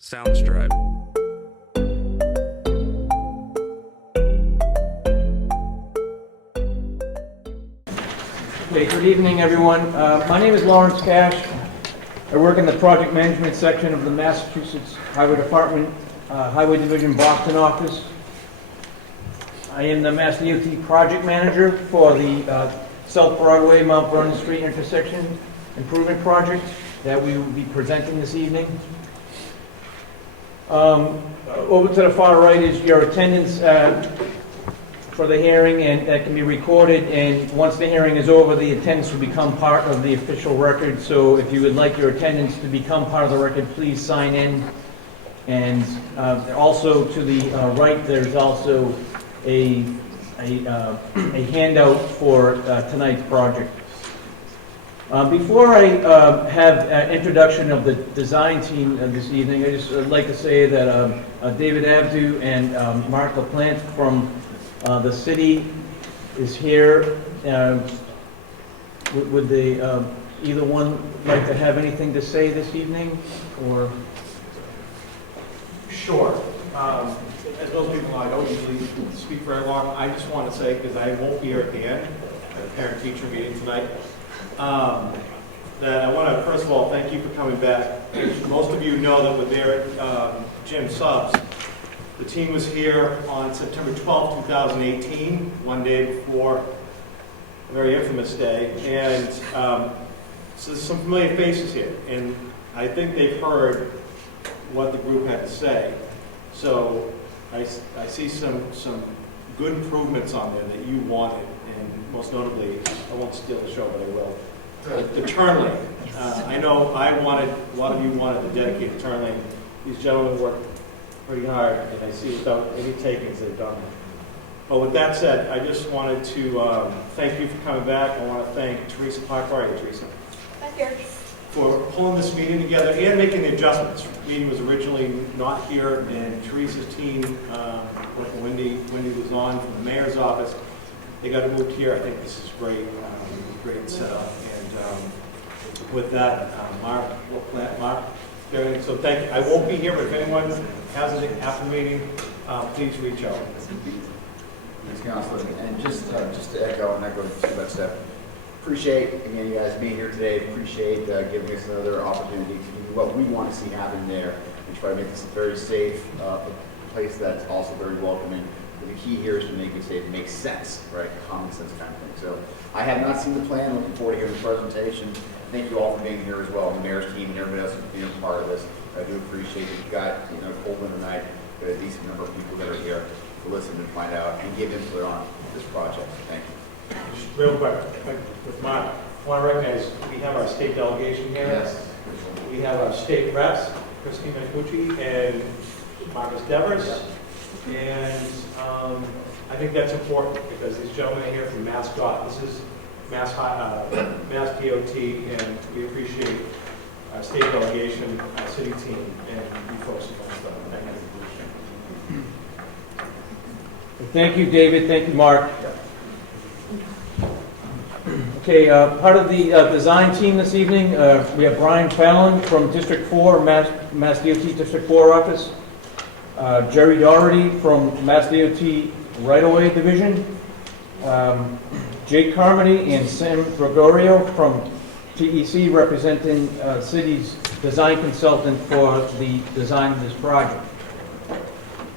Soundstripe. Okay, good evening, everyone. My name is Lawrence Cash. I work in the project management section of the Massachusetts Highway Department, Highway Division Boston office. I am the Mass DOT project manager for the South Broadway, Mount Vernon Street intersection improvement project that we will be presenting this evening. Over to the far right is your attendance for the hearing, and that can be recorded, and once the hearing is over, the attendance will become part of the official record. So if you would like your attendance to become part of the record, please sign in. And also to the right, there's also a handout for tonight's project. Before I have an introduction of the design team this evening, I just would like to say that David Abdu and Mark LaPlante from the city is here. Would they, either one like to have anything to say this evening, or? Sure. As most people know, I don't usually speak very long. I just want to say, because I won't be here at the end, at a parent-teacher meeting tonight, that I want to, first of all, thank you for coming back. Most of you know that with their gym subs, the team was here on September 12, 2018, one day before a very infamous day, and so there's some familiar faces here, and I think they've heard what the group had to say. So I see some good improvements on there that you wanted, and most notably, I won't steal the show, but I will. The turn lane. I know a lot of you wanted to dedicate the turn lane. These gentlemen worked pretty hard, and I see without any takings they've done. But with that said, I just wanted to thank you for coming back. I want to thank Teresa Park. How are you, Teresa? Back here. For pulling this meeting together and making the adjustments. The meeting was originally not here, and Teresa's team, when Wendy was on from the mayor's office, they got it moved here. I think this is great, great setup. And with that, Mark, Verion, so thank you. I won't be here, but if anyone has anything after the meeting, please reach out. Thanks, Councilor. And just to echo and echo too much stuff. Appreciate, again, you guys being here today. Appreciate giving us another opportunity to do what we want to see happen there and try to make this a very safe place that's also very welcoming. The key here is to make it safe, make sense, right? Common sense kind of thing. So I have not seen the plan. Looking forward to hearing the presentation. Thank you all for being here as well, the mayor's team and everybody else for being a part of this. I do appreciate that you got, cold in the night, got a decent number of people that are here to listen and find out and give input on this project. Thank you. Just real quick, with Mark, I want to recognize we have our state delegation here. Yes. We have our state reps, Christina Cucci and Marcus Devers. And I think that's important because these gentlemen are here from Mass DOT. This is Mass DOT, and we appreciate our state delegation, our city team, and you folks who want stuff. Thank you. Thank you, David. Thank you, Mark. Okay, part of the design team this evening, we have Brian Fallon from District 4, Mass DOT District 4 office, Jerry Doherty from Mass DOT Right-of-Way Division, Jake Carmody and Sam Gregorio from TEC representing city's design consultant for the design of this project.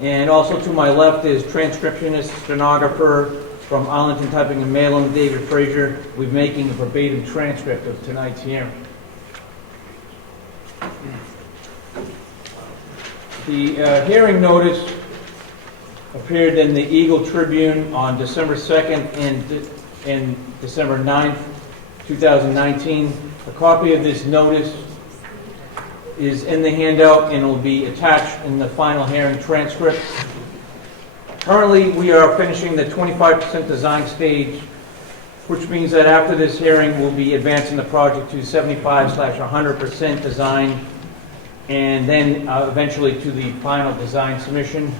And also to my left is transcriptionist stenographer from Arlington Typing and Mailing, David Frazier. We're making a verbatim transcript of tonight's hearing. The hearing notice appeared in the Eagle Tribune on December 2nd and December 9th, 2019. A copy of this notice is in the handout and will be attached in the final hearing transcript. Currently, we are finishing the 25% design stage, which means that after this hearing, we'll be advancing the project to 75/100% design, and then eventually to the final design submission.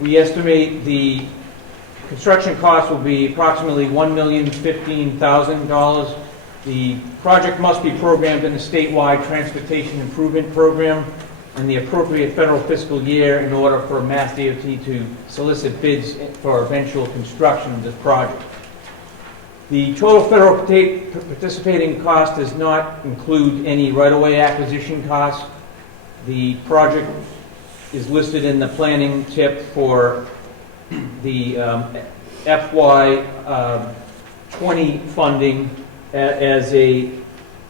We estimate the construction cost will be approximately $1,015,000. The project must be programmed in the statewide transportation improvement program, in the appropriate federal fiscal year in order for Mass DOT to solicit bids for eventual construction of this project. The total federal participating cost does not include any right-of-way acquisition costs. The project is listed in the planning tip for the FY 20 funding as a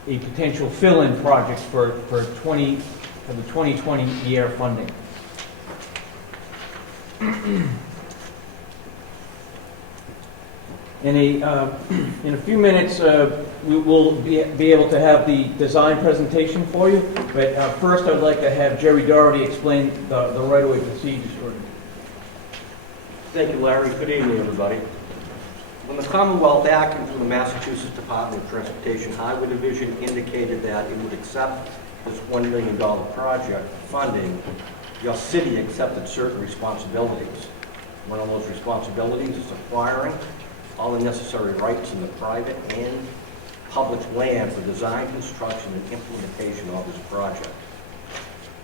potential fill-in project for the 2020 year funding. In a few minutes, we will be able to have the design presentation for you, but first I'd like to have Jerry Doherty explain the right-of-way procedures for you. Thank you, Larry. Good evening, everybody. When the Commonwealth acted through the Massachusetts Department of Transportation Highway Division indicated that it would accept this $1 million project funding, your city accepted certain responsibilities. One of those responsibilities is acquiring all the necessary rights in the private and public land for design, construction, and implementation of this project.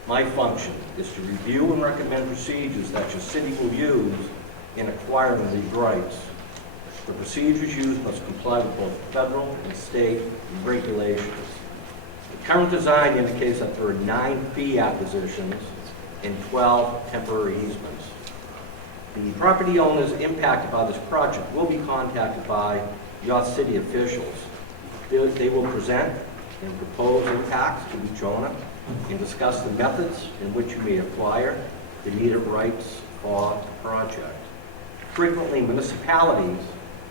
My function is to review and recommend procedures that your city will use in acquiring these rights. The procedures used must comply with both federal and state regulations. The current design indicates that there are 9 fee acquisitions and 12 temporary easements. The property owners impacted by this project will be contacted by your city officials. They will present and propose impacts to each owner and discuss the methods in which you may acquire the needed rights for the project. Frequently, municipalities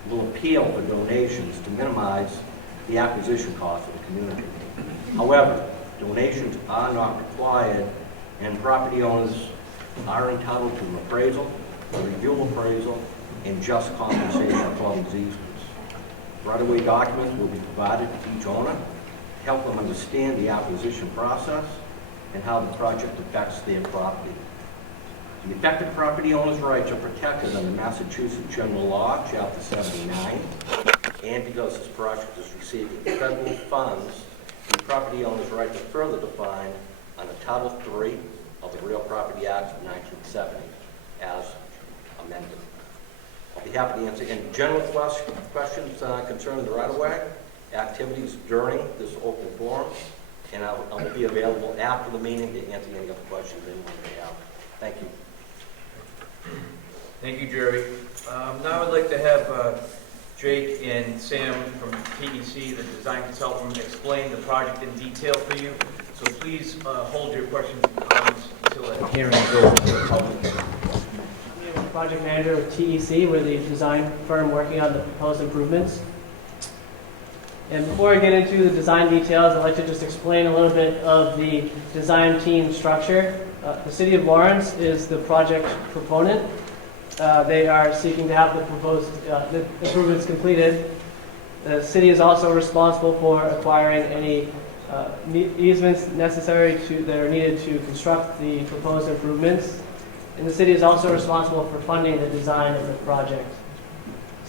will appeal for donations to minimize the acquisition cost of the community. However, donations are not required, and property owners are entitled to an appraisal, a review appraisal, and just compensation for these easements. Right-of-way documents will be provided to each owner to help them understand the acquisition process and how the project affects their property. The affected property owner's rights are protected under Massachusetts General Law, Chapter 79, and because this project is receiving federal funds, the property owner's rights are further defined under Title III of the Real Property Act of 1970 as amended. I'll be happy to answer any general questions concerning the right-of-way activities during this open forum, and I will be available after the meeting to answer any other questions anyone may have. Thank you. Thank you, Jerry. Now I'd like to have Jake and Sam from TEC, the design consultant, explain the project in detail for you. So please hold your questions and comments until the hearing is over to the public. I'm the project manager of TEC. We're the design firm working on the proposed improvements. And before I get into the design details, I'd like to just explain a little bit of the design team structure. The City of Lawrence is the project proponent. They are seeking to have the proposed the improvements completed. The city is also responsible for acquiring any easements necessary that are needed to construct the proposed improvements. And the city is also responsible for funding the design of the project.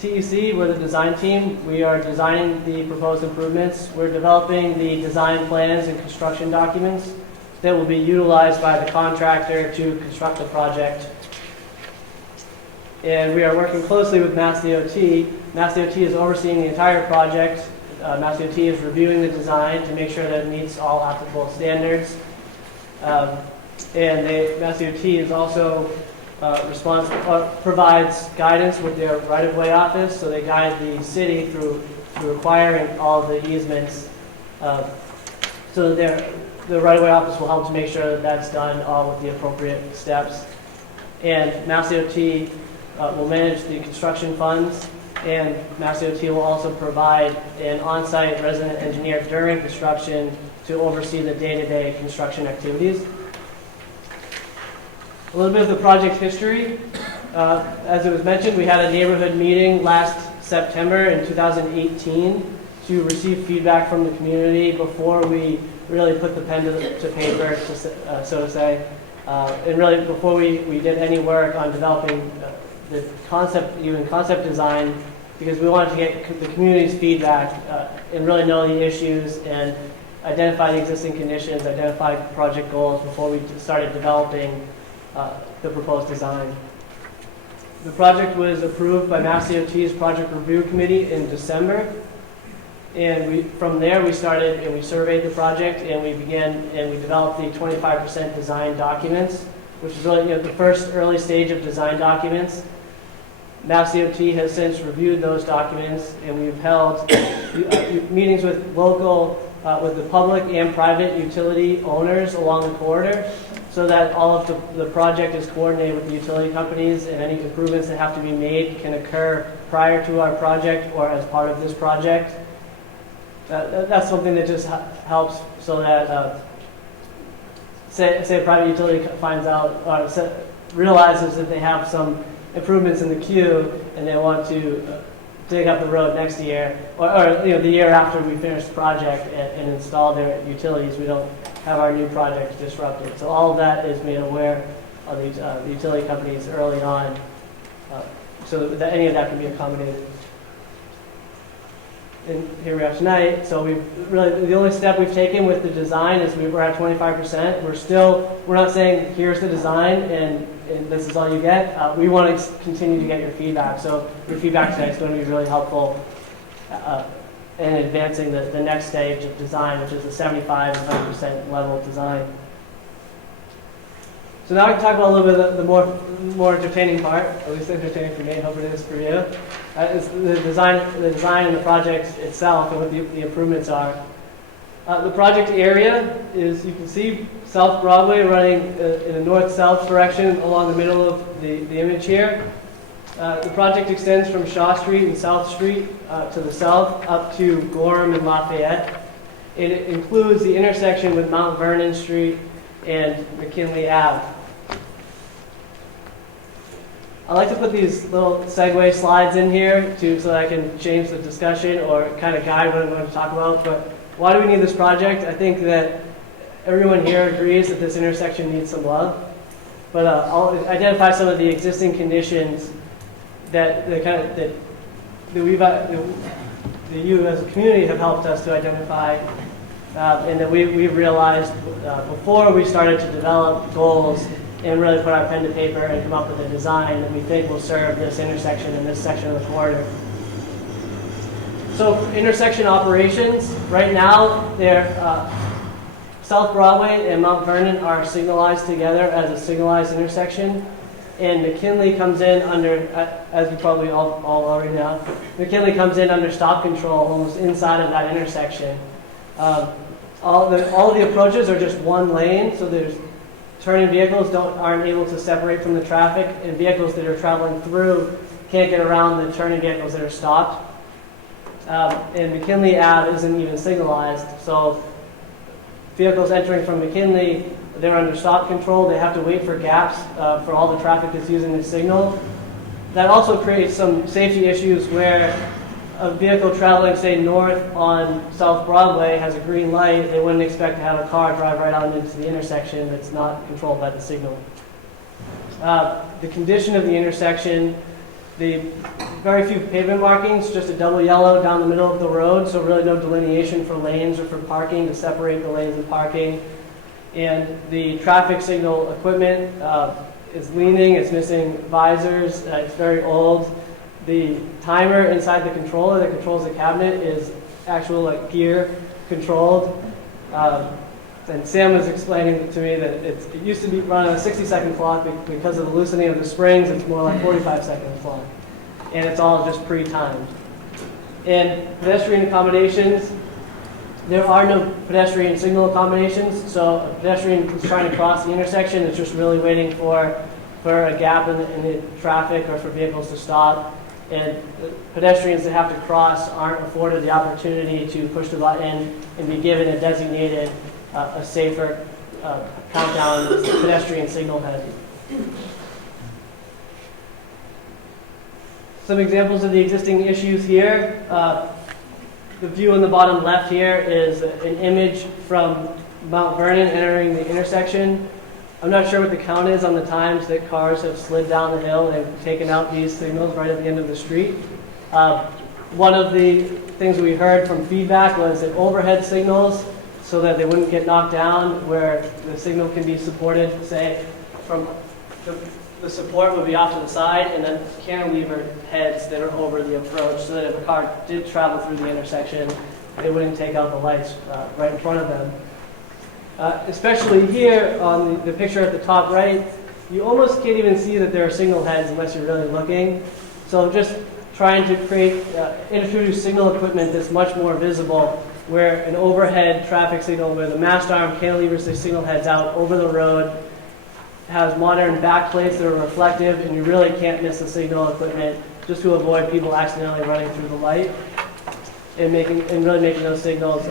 TEC, we're the design team. We are designing the proposed improvements. We're developing the design plans and construction documents that will be utilized by the contractor to construct the project. And we are working closely with Mass DOT. Mass DOT is overseeing the entire project. Mass DOT is reviewing the design to make sure that it meets all applicable standards. Mass DOT is also provides guidance with their right-of-way office, so they guide the city through acquiring all of the easements. So the right-of-way office will help to make sure that that's done all with the appropriate steps. And Mass DOT will manage the construction funds, and Mass DOT will also provide an on-site resident engineer during construction to oversee the day-to-day construction activities. A little bit of the project history. As it was mentioned, we had a neighborhood meeting last September in 2018 to receive feedback from the community before we really put the pen to paper, so to say, and really before we did any work on developing the concept design, because we wanted to get the community's feedback and really know the issues and identify the existing conditions, identify project goals before we started developing the proposed design. The project was approved by Mass DOT's Project Review Committee in December. And from there, we started and we surveyed the project, and we developed the 25% design documents, which is really the first early stage of design documents. Mass DOT has since reviewed those documents, and we've held meetings with with the public and private utility owners along the corridor, so that all of the project is coordinated with the utility companies, and any improvements that have to be made can occur prior to our project or as part of this project. That's something that just helps so that, say a private utility finds out or realizes that they have some improvements in the queue and they want to dig up the road next year, or the year after we finish the project and install their utilities, we don't have our new project disrupted. So all of that is made aware of the utility companies early on, so that any of that can be accommodated. And here we are tonight. So the only step we've taken with the design is we're at 25%. We're not saying here's the design and this is all you get. We want to continue to get your feedback. So your feedback tonight is going to be really helpful in advancing the next stage of design, which is the 75 and 100% level design. So now we can talk about a little bit of the more entertaining part, at least entertaining for me, I hope it is for you. Is the design and the project itself and what the improvements are. The project area is, you can see South Broadway running in a north-south direction along the middle of the image here. The project extends from Shaw Street and South Street to the south up to Gorham and Lafayette. It includes the intersection with Mount Vernon Street and McKinley Ave. I like to put these little segue slides in here so that I can change the discussion or kind of guide what I'm going to talk about. But why do we need this project? I think that everyone here agrees that this intersection needs some love. But I'll identify some of the existing conditions that you as a community have helped us to identify, and that we've realized before we started to develop goals and really put our pen to paper and come up with a design that we think will serve this intersection and this section of the corridor. So intersection operations, right now, South Broadway and Mount Vernon are signalized together as a signalized intersection. And McKinley comes in under, as you probably all already know, McKinley comes in under stop control almost inside of that intersection. All of the approaches are just one lane, so there's turning vehicles aren't able to separate from the traffic, and vehicles that are traveling through can't get around the turning vehicles that are stopped. And McKinley Ave isn't even signalized, so vehicles entering from McKinley, they're under stop control. They have to wait for gaps for all the traffic that's using the signal. That also creates some safety issues where a vehicle traveling, say, north on South Broadway has a green light. They wouldn't expect to have a car drive right on into the intersection that's not controlled by the signal. The condition of the intersection, the very few pavement markings, just a double yellow down the middle of the road, so really no delineation for lanes or for parking to separate the lanes and parking. And the traffic signal equipment is leaning, it's missing visors, it's very old. The timer inside the controller that controls the cabinet is actual gear controlled. And Sam was explaining to me that it used to be run on a 60-second clock, because of the loosening of the springs, it's more like 45-second clock. And it's all just pre-timed. And pedestrian accommodations, there are no pedestrian signal accommodations, so a pedestrian who's trying to cross the intersection is just really waiting for a gap in the traffic or for vehicles to stop. And pedestrians that have to cross aren't afforded the opportunity to push the button and be given a designated, a safer countdown pedestrian signal head. Some examples of the existing issues here. The view on the bottom left here is an image from Mount Vernon entering the intersection. I'm not sure what the count is on the times that cars have slid down the hill and have taken out these signals right at the end of the street. One of the things we heard from feedback was that overhead signals so that they wouldn't get knocked down, where the signal can be supported, say, from the support would be off to the side, and then cantilever heads that are over the approach, so that if a car did travel through the intersection, they wouldn't take out the lights right in front of them. Especially here on the picture at the top right, you almost can't even see that there are signal heads unless you're really looking. So just trying to introduce signal equipment that's much more visible, where an overhead traffic signal where the mast arm cantilevers the signal heads out over the road, has modern backplates that are reflective, and you really can't miss the signal equipment, just to avoid people accidentally running through the light and really making those signals,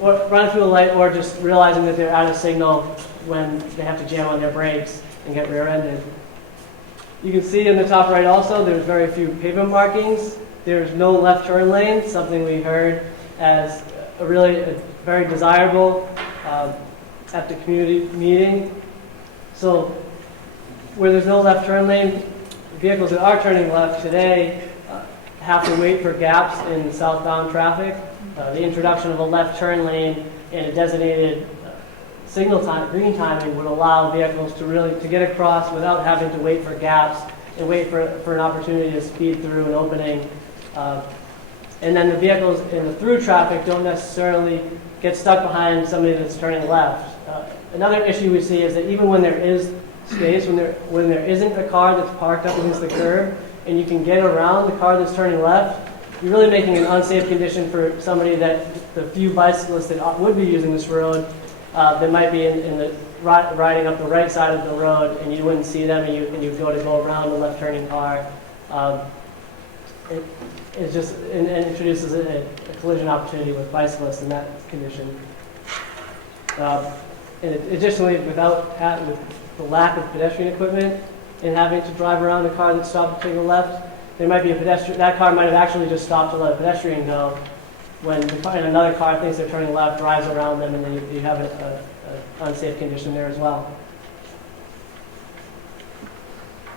or running through the light, or just realizing that they're out of signal when they have to jam on their brakes and get rear-ended. You can see in the top right also, there's very few pavement markings. There's no left turn lane, something we heard as a very desirable at the community meeting. So where there's no left turn lane, vehicles that are turning left today have to wait for gaps in southbound traffic. The introduction of a left turn lane and a designated signal time, green timing, would allow vehicles to get across without having to wait for gaps and wait for an opportunity to speed through an opening. And then the vehicles in the through traffic don't necessarily get stuck behind somebody that's turning left. Another issue we see is that even when there is space, when there isn't a car that's parked up against the curb, and you can get around the car that's turning left, you're really making an unsafe condition for somebody that the few bicyclists that would be using this road that might be riding up the right side of the road, and you wouldn't see them, and you go around the left turning car. It introduces a collision opportunity with bicyclists in that condition. And additionally, with the lack of pedestrian equipment and having to drive around a car that stopped to take a left, there might be a pedestrian. That car might have actually just stopped to let a pedestrian go, when another car thinks they're turning left, drives around them, and then you have an unsafe condition there as well.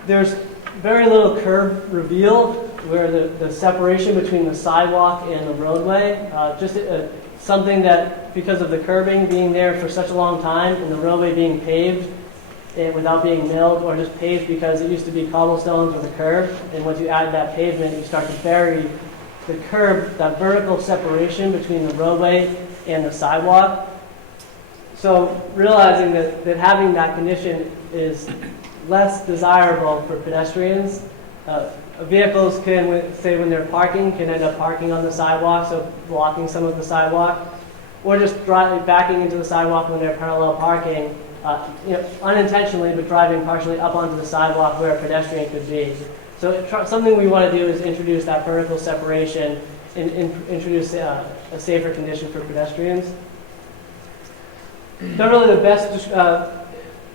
There's very little curb reveal, where the separation between the sidewalk and the roadway, something that, because of the curbing being there for such a long time and the roadway being paved without being milled, or just paved because it used to be cobblestones with a curb, and once you add that pavement, you start to bury the curb, that vertical separation between the roadway and the sidewalk. So realizing that having that condition is less desirable for pedestrians. Vehicles can, say when they're parking, can end up parking on the sidewalk, so blocking some of the sidewalk, or just backing into the sidewalk when they're parallel parking, unintentionally, but driving partially up onto the sidewalk where a pedestrian could be. So something we want to do is introduce that vertical separation and introduce a safer condition for pedestrians. Not really the best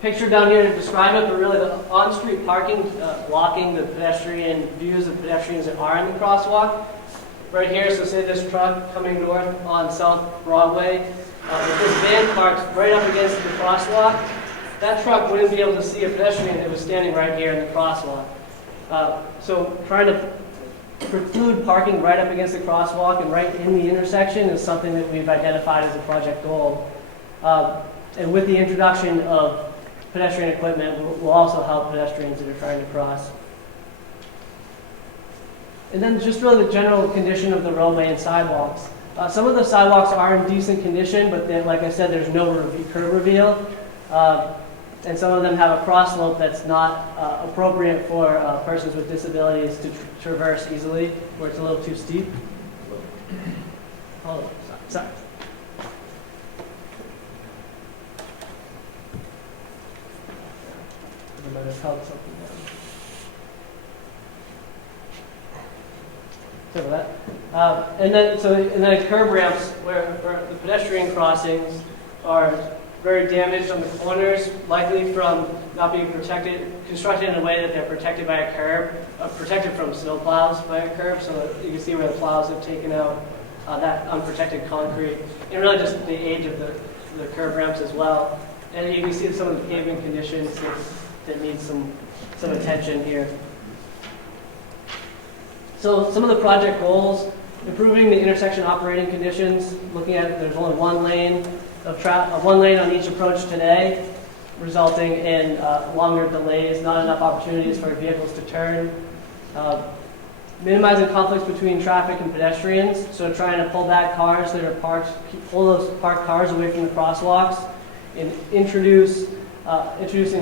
picture down here to describe it, but really the on-street parking blocking the pedestrian views of pedestrians that are in the crosswalk. Right here, so say this truck coming north on South Broadway, if this van parked right up against the crosswalk, that truck wouldn't be able to see a pedestrian that was standing right here in the crosswalk. So trying to preclude parking right up against the crosswalk and right in the intersection is something that we've identified as a project goal. And with the introduction of pedestrian equipment, will also help pedestrians that are trying to cross. And then just really the general condition of the roadway and sidewalks. Some of the sidewalks are in decent condition, but then, like I said, there's no curb reveal. And some of them have a cross slope that's not appropriate for persons with disabilities to traverse easily, where it's a little too steep. Oh, sorry. I might have held something down. Sorry about that. And then curb ramps where the pedestrian crossings are very damaged on the corners, likely from not being constructed in a way that they're protected by a curb, protected from snow plows by a curb, so that you can see where the plows have taken out that unprotected concrete, and really just the age of the curb ramps as well. And you can see some of the pavement conditions that need some attention here. So some of the project goals, Improving the intersection operating conditions, looking at there's only one lane one lane on each approach today, resulting in longer delays, not enough opportunities for vehicles to turn. Minimizing conflicts between traffic and pedestrians, so trying to pull back cars that are parked, pull those parked cars away from the crosswalks, and introducing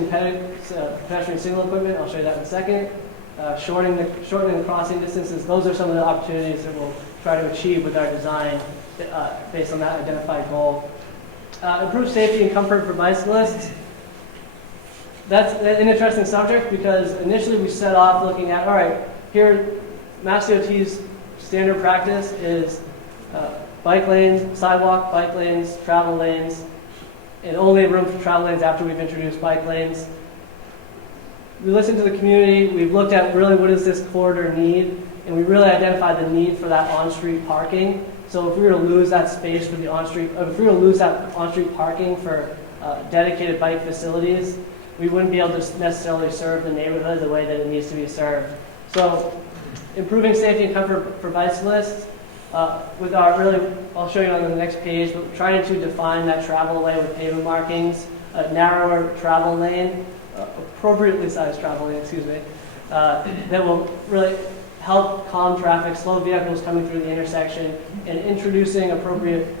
pedestrian signal equipment. I'll show you that in a second. Shortening the crossing distances. Those are some of the opportunities that we'll try to achieve with our design based on that identified goal. Improve safety and comfort for bicyclists. That's an interesting subject because initially we set off looking at, all right, here Mass DOT's standard practice is bike lanes, sidewalk, bike lanes, travel lanes, and only room for travel lanes after we've introduced bike lanes. We listened to the community, we've looked at really what does this corridor need, and we really identified the need for that on-street parking. So if we were to lose that space for the on-street, if we were to lose that on-street parking for dedicated bike facilities, we wouldn't be able to necessarily serve the neighborhood the way that it needs to be served. So improving safety and comfort for bicyclists, with our I'll show you on the next page, but trying to define that travel way with pavement markings, a narrower travel lane, appropriately sized travel lane, that will really help calm traffic, slow vehicles coming through the intersection, and introducing appropriate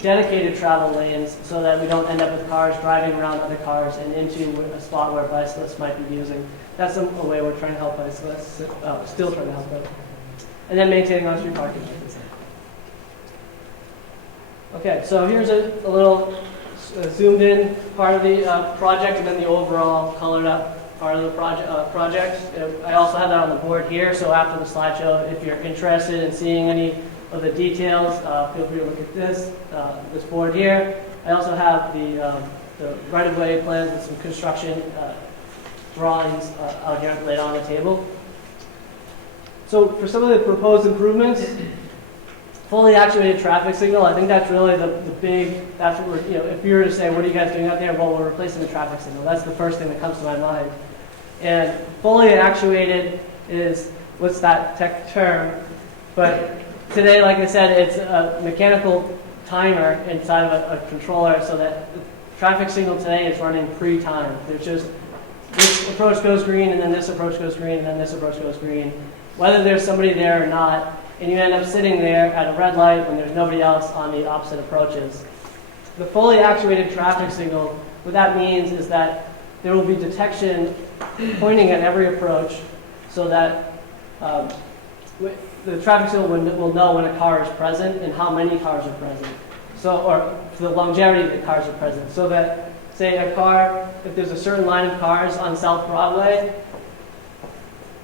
dedicated travel lanes so that we don't end up with cars driving around other cars and into a spot where bicyclists might be using. That's a way we're trying to help bicyclists, still trying to help them. And then maintaining on-street parking. Okay, so here's a little zoomed in part of the project and then the overall colored up part of the project. I also have that on the board here, so after the slideshow, if you're interested in seeing any of the details, feel free to look at this board here. I also have the right-of-way plans with some construction drawings out here laid on the table. So for some of the proposed improvements, fully actuated traffic signal, I think that's really the big, that's what we're, if you were to say, what are you guys doing out there? Well, we're replacing the traffic signal. That's the first thing that comes to my mind. And fully actuated is, what's that tech term? But today, like I said, it's a mechanical timer inside of a controller so that the traffic signal today is running pre-timed. There's just, this approach goes green, and then this approach goes green, and then this approach goes green. Whether there's somebody there or not, and you end up sitting there at a red light when there's nobody else on the opposite approaches. The fully actuated traffic signal, what that means is that there will be detection pointing at every approach so that the traffic signal will know when a car is present and how many cars are present. So, or the longevity of the cars are present. So that, say a car, if there's a certain line of cars on South Broadway,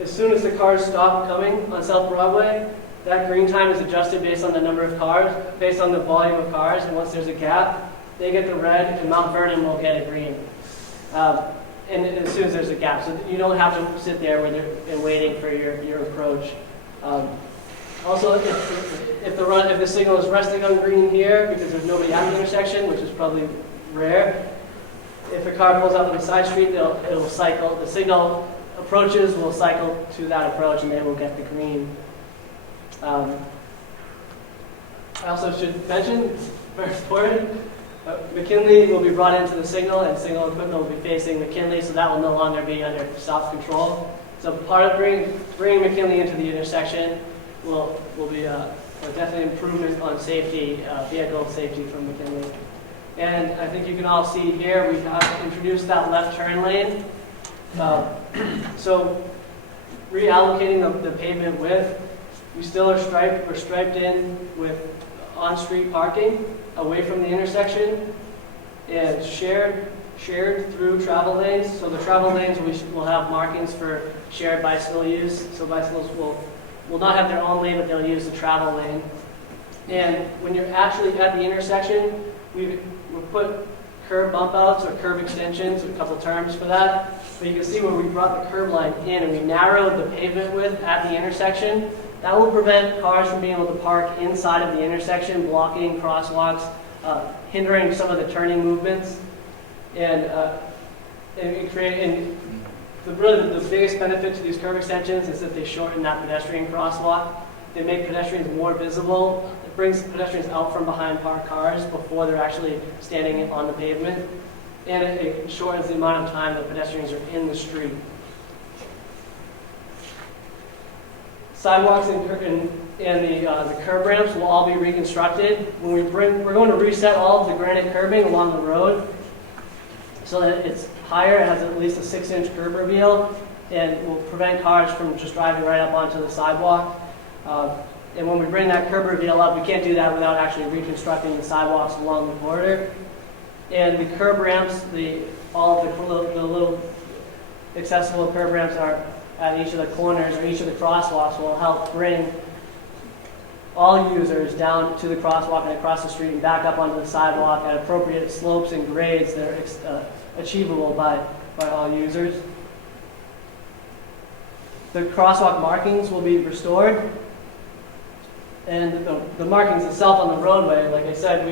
as soon as the cars stop coming on South Broadway, that green time is adjusted based on the number of cars, based on the volume of cars, and once there's a gap, they get the red, and Mount Vernon will get a green. And as soon as there's a gap, so you don't have to sit there and waiting for your approach. Also, if the signal is resting on green here because there's nobody at the intersection, which is probably rare, if a car pulls up on the side street, it will cycle. The signal approaches will cycle to that approach, and they will get the green. I also should mention, very important, McKinley will be brought into the signal, and signal equipment will be facing McKinley, so that will no longer be under stop control. So part of bringing McKinley into the intersection will be a definite improvement on safety, vehicle safety from McKinley. And I think you can all see here, we have introduced that left turn lane. So reallocating the pavement width, we still are striped. We're striped in with on-street parking away from the intersection and shared through travel lanes. So the travel lanes will have markings for shared bicycle use. So bicycles will not have their own lane, but they'll use the travel lane. And when you're actually at the intersection, we've put curb bump outs or curb extensions, a couple terms for that. But you can see where we brought the curb line in and we narrowed the pavement width at the intersection. That will prevent cars from being able to park inside of the intersection, blocking crosswalks, hindering some of the turning movements, and really the biggest benefit to these curb extensions is that they shorten that pedestrian crosswalk. They make pedestrians more visible. It brings pedestrians out from behind parked cars before they're actually standing on the pavement. And it shortens the amount of time that pedestrians are in the street. Sidewalks and the curb ramps will all be reconstructed. We're going to reset all of the granite curbing along the road so that it's higher. It has at least a 6-inch curb reveal and will prevent cars from just driving right up onto the sidewalk. And when we bring that curb reveal up, we can't do that without actually reconstructing the sidewalks along the corridor. And the curb ramps, all of the little accessible curb ramps are at each of the corners or each of the crosswalks will help bring all users down to the crosswalk and across the street and back up onto the sidewalk at appropriate slopes and grades that are achievable by all users. The crosswalk markings will be restored. And the markings itself on the roadway, like I said,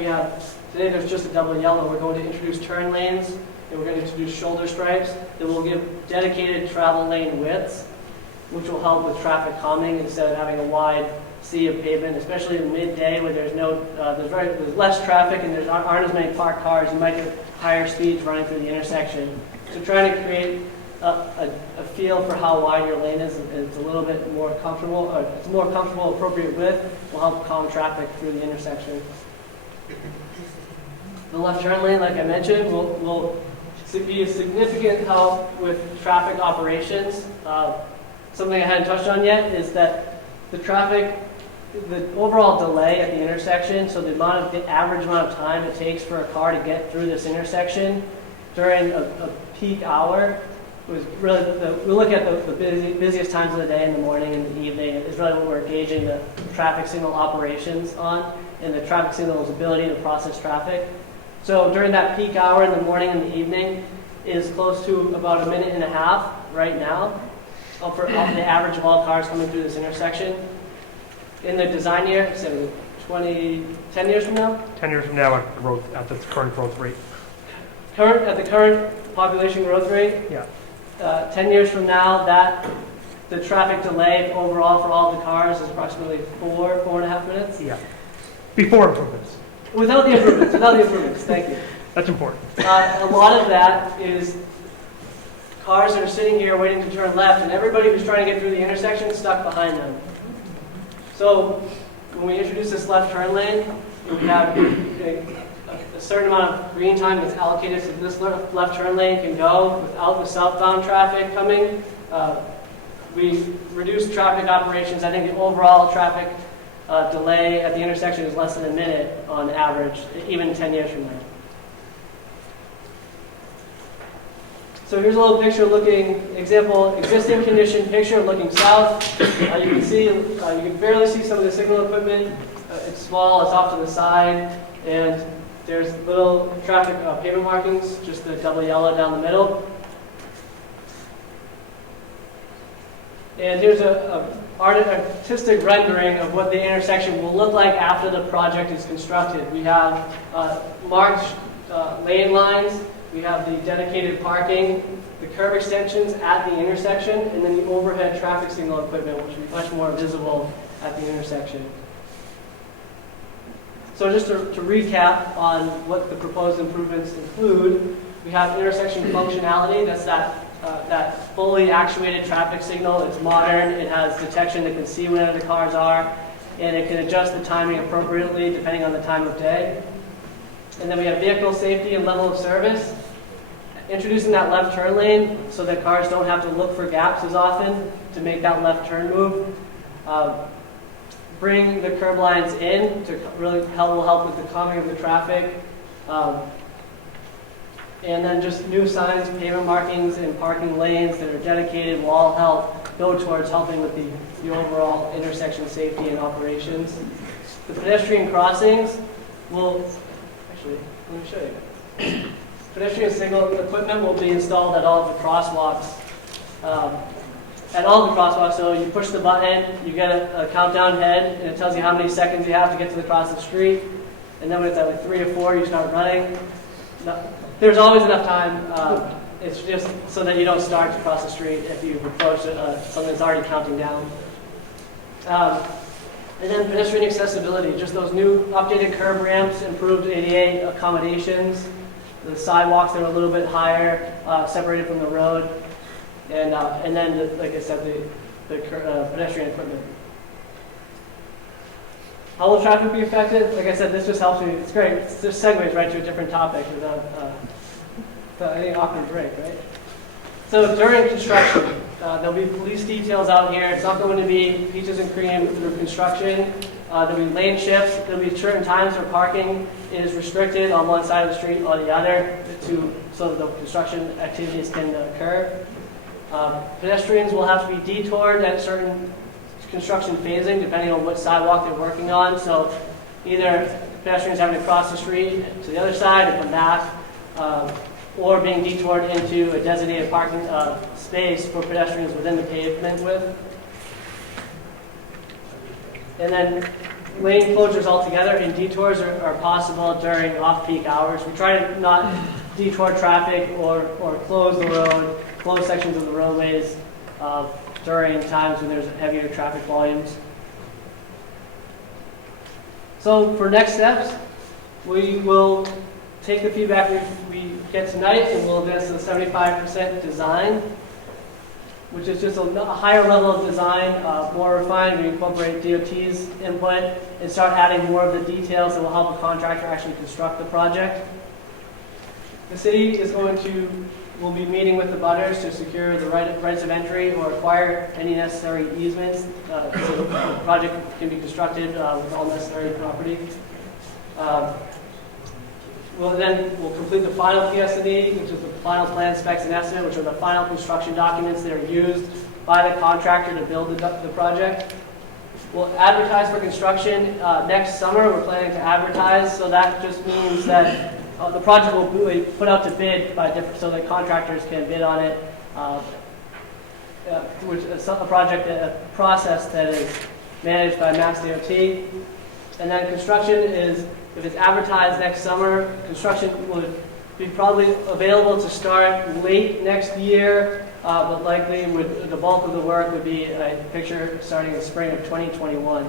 today there's just a double yellow. We're going to introduce turn lanes, and we're going to introduce shoulder stripes that will give dedicated travel lane widths, which will help with traffic calming instead of having a wide sea of pavement, especially in midday where there's less traffic and there aren't as many parked cars. You might get higher speeds running through the intersection. So trying to create a feel for how wide your lane is, and it's a little bit more comfortable, or it's more comfortable, appropriate width, will help calm traffic through the intersection. The left turn lane, like I mentioned, will be a significant help with traffic operations. Something I hadn't touched on yet is that the overall delay at the intersection, so the average amount of time it takes for a car to get through this intersection during a peak hour was really, we look at the busiest times of the day in the morning and the evening is really what we're gauging the traffic signal operations on and the traffic signal's ability to process traffic. So during that peak hour in the morning and the evening is close to about 1.5 minutes right now for the average of all cars coming through this intersection. In the design year, so 10 years from now? 10 years from now at the current growth rate. At the current population growth rate? Yeah. 10 years from now, the traffic delay overall for all the cars is approximately 4.5 minutes? Yeah. Before improvements. Without the improvements, thank you. That's important. A lot of that is cars that are sitting here waiting to turn left, and everybody who's trying to get through the intersection is stuck behind them. So when we introduce this left turn lane, we have a certain amount of green time that's allocated so this left turn lane can go without the southbound traffic coming. We reduce traffic operations. I think the overall traffic delay at the intersection is less than 1 minute on average, even 10 years from now. So here's a little picture existing condition picture looking south. You can see, you can barely see some of the signal equipment. It's small, it's off to the side, and there's little traffic pavement markings, just the double yellow down the middle. And here's an artistic rendering of what the intersection will look like after the project is constructed. We have marked lane lines. We have the dedicated parking, the curb extensions at the intersection, and then the overhead traffic signal equipment, which will be much more visible at the intersection. So just to recap on what the proposed improvements include, we have intersection functionality. That's that fully actuated traffic signal. It's modern. It has detection that can see where the cars are, and it can adjust the timing appropriately depending on the time of day. And then we have vehicle safety and level of service. Introducing that left turn lane so that cars don't have to look for gaps as often to make that left turn move. Bring the curb lines in to really help with the calming of the traffic. And then just new signs, pavement markings, and parking lanes that are dedicated will all help go towards helping with the overall intersection safety and operations. The pedestrian crossings will, actually, let me show you. Pedestrian signal equipment will be installed at all of the crosswalks. So you push the button, you get a countdown head, and it tells you how many seconds you have to get to across the street. And then when it's at like 3 or 4, you start running. No, there's always enough time. It's just so that you don't start to cross the street if you've approached something that's already counting down. And then pedestrian accessibility, just those new updated curb ramps, improved ADA accommodations, the sidewalks that are a little bit higher, separated from the road, and then, like I said, the pedestrian equipment. How will traffic be affected? Like I said, this just helps me. It's great. It just segues right to a different topic without any awkward break, right? So during construction, there'll be police details out here. It's not going to be peaches and cream through construction. There'll be lane shifts. There'll be certain times where parking is restricted on one side of the street or the other so that the construction activities can occur. Pedestrians will have to be detoured at certain construction phasing, depending on what sidewalk they're working on. So either pedestrians having to cross the street to the other side and come back, or being detoured into a designated parking space for pedestrians within the pavement width. And then lane closures altogether and detours are possible during off-peak hours. We try to not detour traffic or close the road, close sections of the roadways during times when there's heavier traffic volumes. So for next steps, we will take the feedback we get tonight and we'll advance to the 75% design, which is just a higher level of design, more refined. We incorporate DOT's input and start adding more of the details that will help a contractor actually construct the project. The city will be meeting with the butters to secure the rights of entry or acquire any necessary easements so the project can be constructed with all necessary property. We'll complete the final PS&E, which is the final plan, specs, and estimate, which are the final construction documents that are used by the contractor to build the project. We'll advertise for construction next summer. We're planning to advertise, so that just means that the project will be put out to bid so that contractors can bid on it, which is a process that is managed by Mass DOT. And then construction is, if it's advertised next summer, construction would be probably available to start late next year, but likely the bulk of the work would be, I picture, starting in the spring of 2021.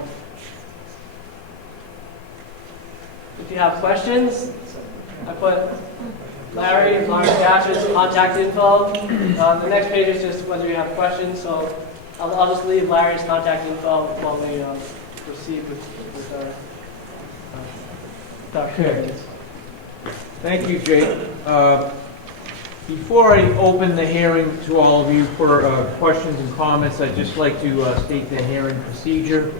If you have questions, I put Larry, Lawrence Gash's contact info. The next page is just whether you have questions, so I'll just leave Larry's contact info while we proceed with our Okay. Thank you, Jake. Before I open the hearing to all of you for questions and comments, I'd just like to state the hearing procedure.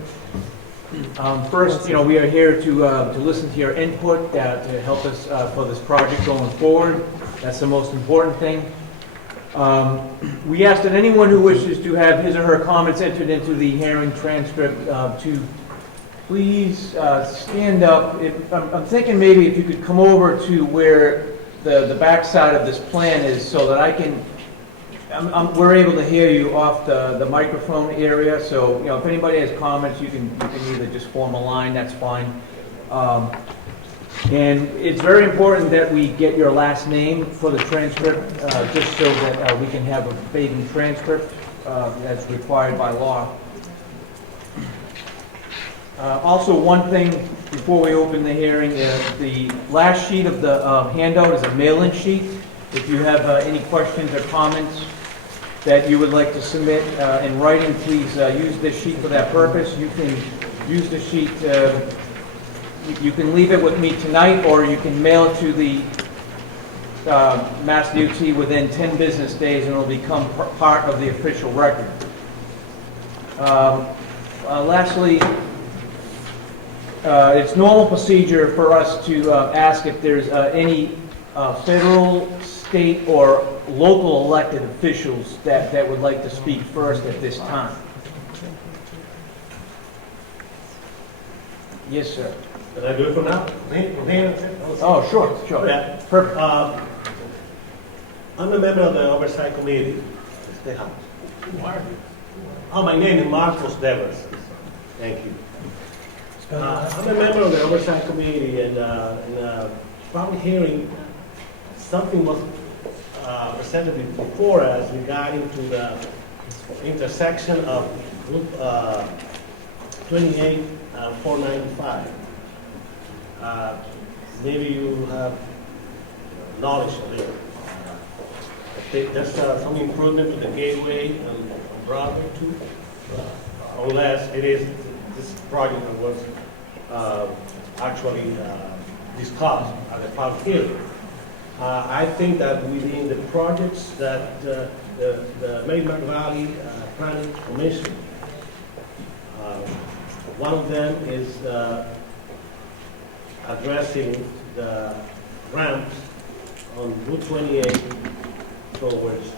First, we are here to listen to your input to help us for this project going forward. That's the most important thing. We ask that anyone who wishes to have his or her comments entered into the hearing transcript to please stand up. I'm thinking maybe if you could come over to where the back side of this plan is so that we're able to hear you off the microphone area. So, if anybody has comments, you can either just form a line, that's fine. And it's very important that we get your last name for the transcript, just so that we can have a verbatim transcript as required by law. Also, one thing before we open the hearing, the last sheet of the handout is a mail-in sheet. If you have any questions or comments that you would like to submit in writing, please use this sheet for that purpose. You can use the sheet, you can leave it with me tonight, or you can mail it to the Mass DOT within 10 business days, and it will become part of the official record. Lastly, it's normal procedure for us to ask if there's any federal, state, or local elected officials that would like to speak first at this time. Yes, sir. Can I do it for now? Oh, sure. Yeah. Perfect. I'm a member of the Oversight Committee. Oh, my name is Marcos Devers. Thank you. I'm a member of the Oversight Committee, and probably hearing something was presented before us regarding to the intersection of 28 495. Maybe you have knowledge of it. I think there's some improvement to the gateway on Broadway too, unless it is this project that was actually discussed at the public hearing. I think that within the projects that the Merrimack Valley Planning Commission, one of them is addressing the ramps on Route 28 towards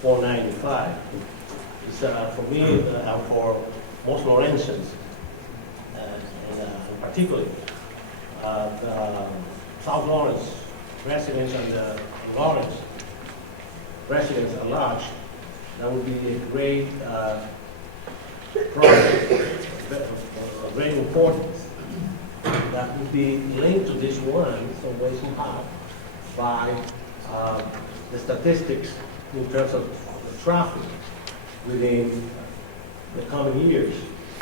495. It's, for me, for most Laurentians, and particularly the South Lawrence residents and the Lawrence residents at large, that would be a great project of great importance. That would be linked to this one some way, somehow, by the statistics in terms of the traffic within the coming years,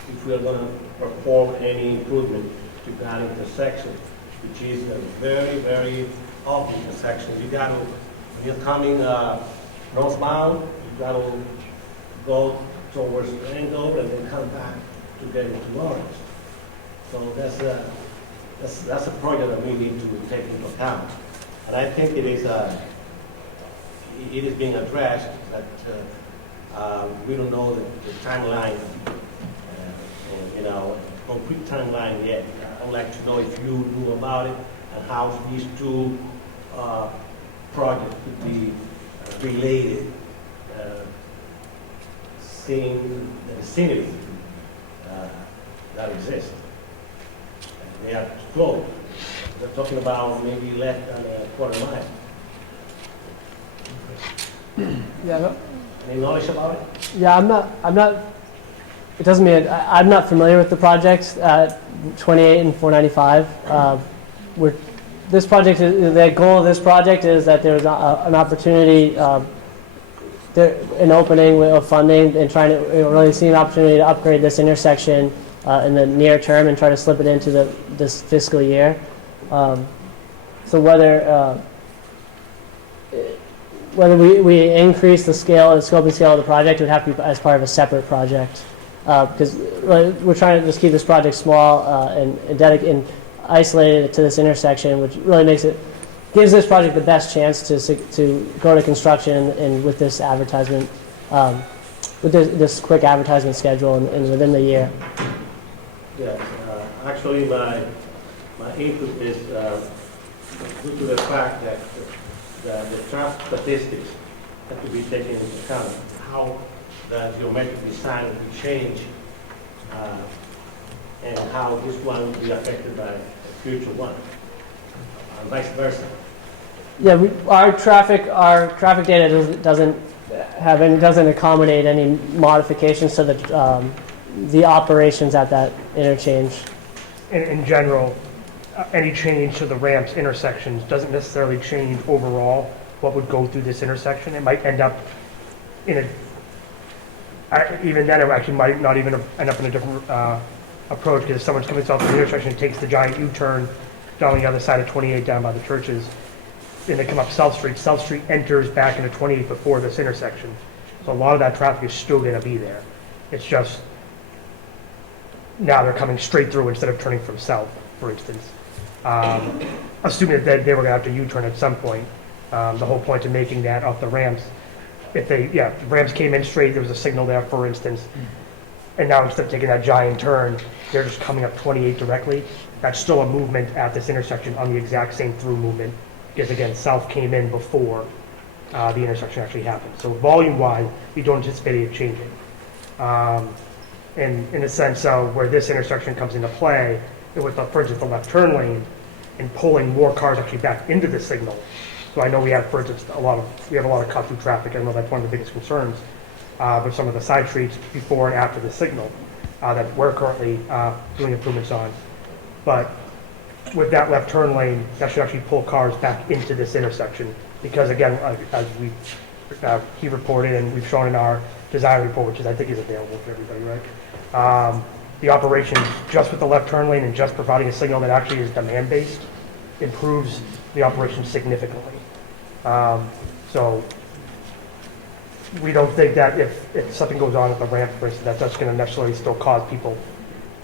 if we are going to perform any improvement to that intersection, which is a very, very awful intersection. You got to, when you're coming northbound, you got to go towards Andover and then come back to get into Lawrence. So that's a project that we need to take into account. And I think it is being addressed, that we don't know the timeline, concrete timeline yet. I would like to know if you knew about it and how these two projects could be related, seeing the vicinity that exists. They are close. They're talking about maybe less than a quarter mile. Yeah, Any knowledge about it? yeah, I'm not, it doesn't mean, I'm not familiar with the projects at 28 and 495. This project, the goal of this project is that there's an opportunity, an opening of funding and trying to really see an opportunity to upgrade this intersection in the near term and try to slip it into this fiscal year. So whether we increase the scope and scale of the project, it would have to be as part of a separate project, because we're trying to just keep this project small and isolated to this intersection, which really gives this project the best chance to go to construction and with this advertisement, with this quick advertisement schedule and within the year. Yes, actually my input is due to the fact that the traffic statistics have to be taken into account, how the geometric design will change, and how this one will be affected by the future one, and vice versa. Yeah, our traffic data doesn't accommodate any modifications to the operations at that interchange. In general, any change to the ramps intersections doesn't necessarily change overall what would go through this intersection. It might end up in even then it actually might not even end up in a different approach, because if someone's coming south from the intersection and takes the giant U-turn down the other side of 28 down by the churches, and they come up South Street enters back into 28 before this intersection. So a lot of that traffic is still going to be there. It's just now they're coming straight through instead of turning from south, for instance. Assuming that they were going to have to U-turn at some point. The whole point of making that off the ramps, if the ramps came in straight, there was a signal there, for instance, and now instead of taking that giant turn, they're just coming up 28 directly. That's still a movement at this intersection on the exact same through movement, because again, south came in before the intersection actually happened. So volume-wise, we don't anticipate it changing. And in a sense of where this intersection comes into play, it was, for instance, the left turn lane and pulling more cars actually back into the signal. So I know we have, for instance, a lot of cut-through traffic. I know that's one of the biggest concerns with some of the side streets before and after the signal that we're currently doing improvements on. But with that left turn lane, that should actually pull cars back into this intersection, because again, as he reported and we've shown in our design report, which I think is available for everybody, right? the operation just with the left turn lane and just providing a signal that actually is demand-based improves the operation significantly. So we don't think that if something goes on at the ramp, for instance, that's going to necessarily still cause people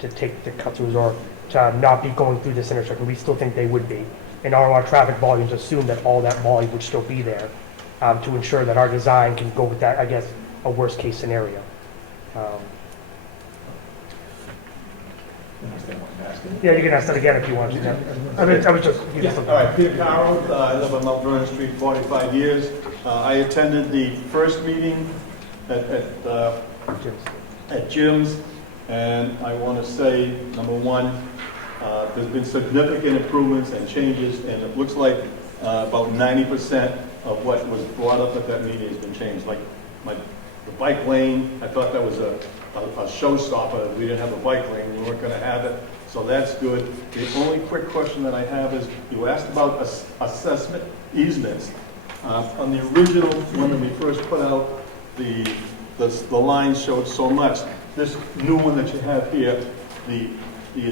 to take the cut-throughs or to not be going through this intersection. We still think they would be. And our traffic volumes assume that all that volume would still be there to ensure that our design can go with that, I guess, a worst-case scenario. Yeah, you can ask that again if you want to. I was just... All right, Peter Carroll, I live on Mount Vernon Street, 45 years. I attended the first meeting at Jim's, and I want to say, number one, there's been significant improvements and changes, and it looks like about 90% of what was brought up at that meeting has been changed. Like the bike lane, I thought that was a showstopper. We didn't have a bike lane, we weren't going to have it, so that's good. The only quick question that I have is, you asked about assessment easements. On the original one that we first put out, the line showed so much. This new one that you have here, the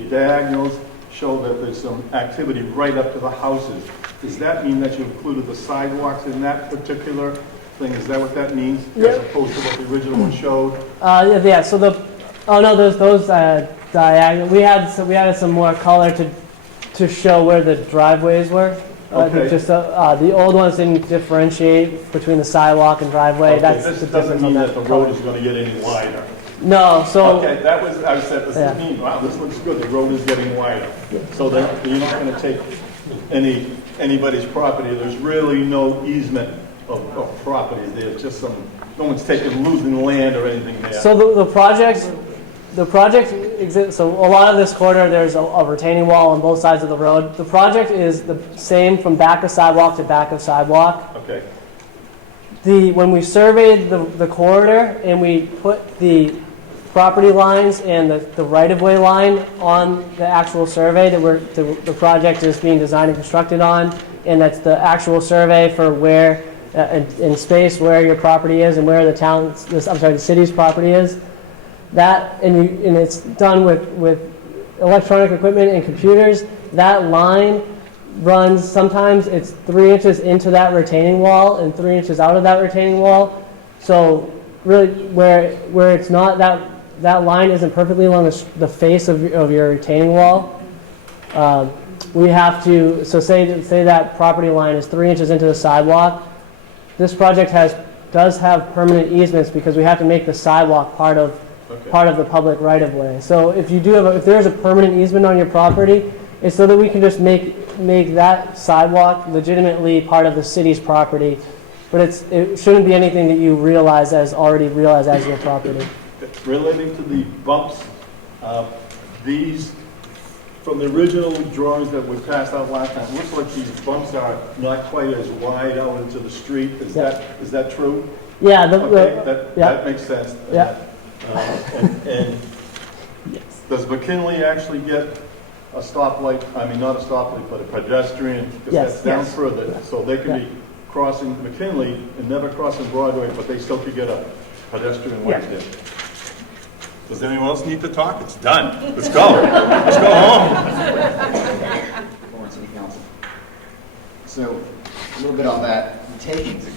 diagonals show that there's some activity right up to the houses. Does that mean that you included the sidewalks in that particular thing? Is that what that means? Yep. As opposed to what the original one showed? Yeah, so those diagonal, we added some more color to show where the driveways were. Okay. The old ones didn't differentiate between the sidewalk and driveway. Okay, That's this the doesn't difference mean on that the color. road is going to get any wider. No, so Okay, that was, I said, this Yeah. mean, wow, this looks good, the road is getting wider. So that you're not going to take anybody's property. There's really no easement of property. There's just no one's losing land or anything there. so the project exists. So a lot of this corridor, there's a retaining wall on both sides of the road. The project is the same from back of sidewalk to back of sidewalk. Okay, When we surveyed the corridor and we put the property lines and the right-of-way line on the actual survey that the project is being designed and constructed on, and that's the actual survey for where in space where your property is and where the city's property is. That and it's done with electronic equipment and computers. That line runs, sometimes it's 3 inches into that retaining wall and 3 inches out of that retaining wall. So really where it's not, that line isn't perfectly along the face of your retaining wall. We have to, so say that property line is 3 inches into the sidewalk. This project does have permanent easements because we have to make the sidewalk part of the public right-of-way. So if there's a permanent easement on your property, it's so that we can just make that sidewalk legitimately part of the city's property. But it shouldn't be anything that you already realize as your property. relating to the bumps, these, from the original drawings that were passed out last time, it looks like these bumps are not quite as wide out into the street. Is that true? Yeah. Okay, that makes sense. Yeah. And does McKinley actually get a stoplight, I mean, not a stoplight, but a pedestrian? Because that's down further, so they could be crossing McKinley and never crossing Broadway, but they still could get a pedestrian light there. Does anyone else need to talk? It's done. Let's go. Let's go home. Lawrence City Council. So, a little bit on that, the takings.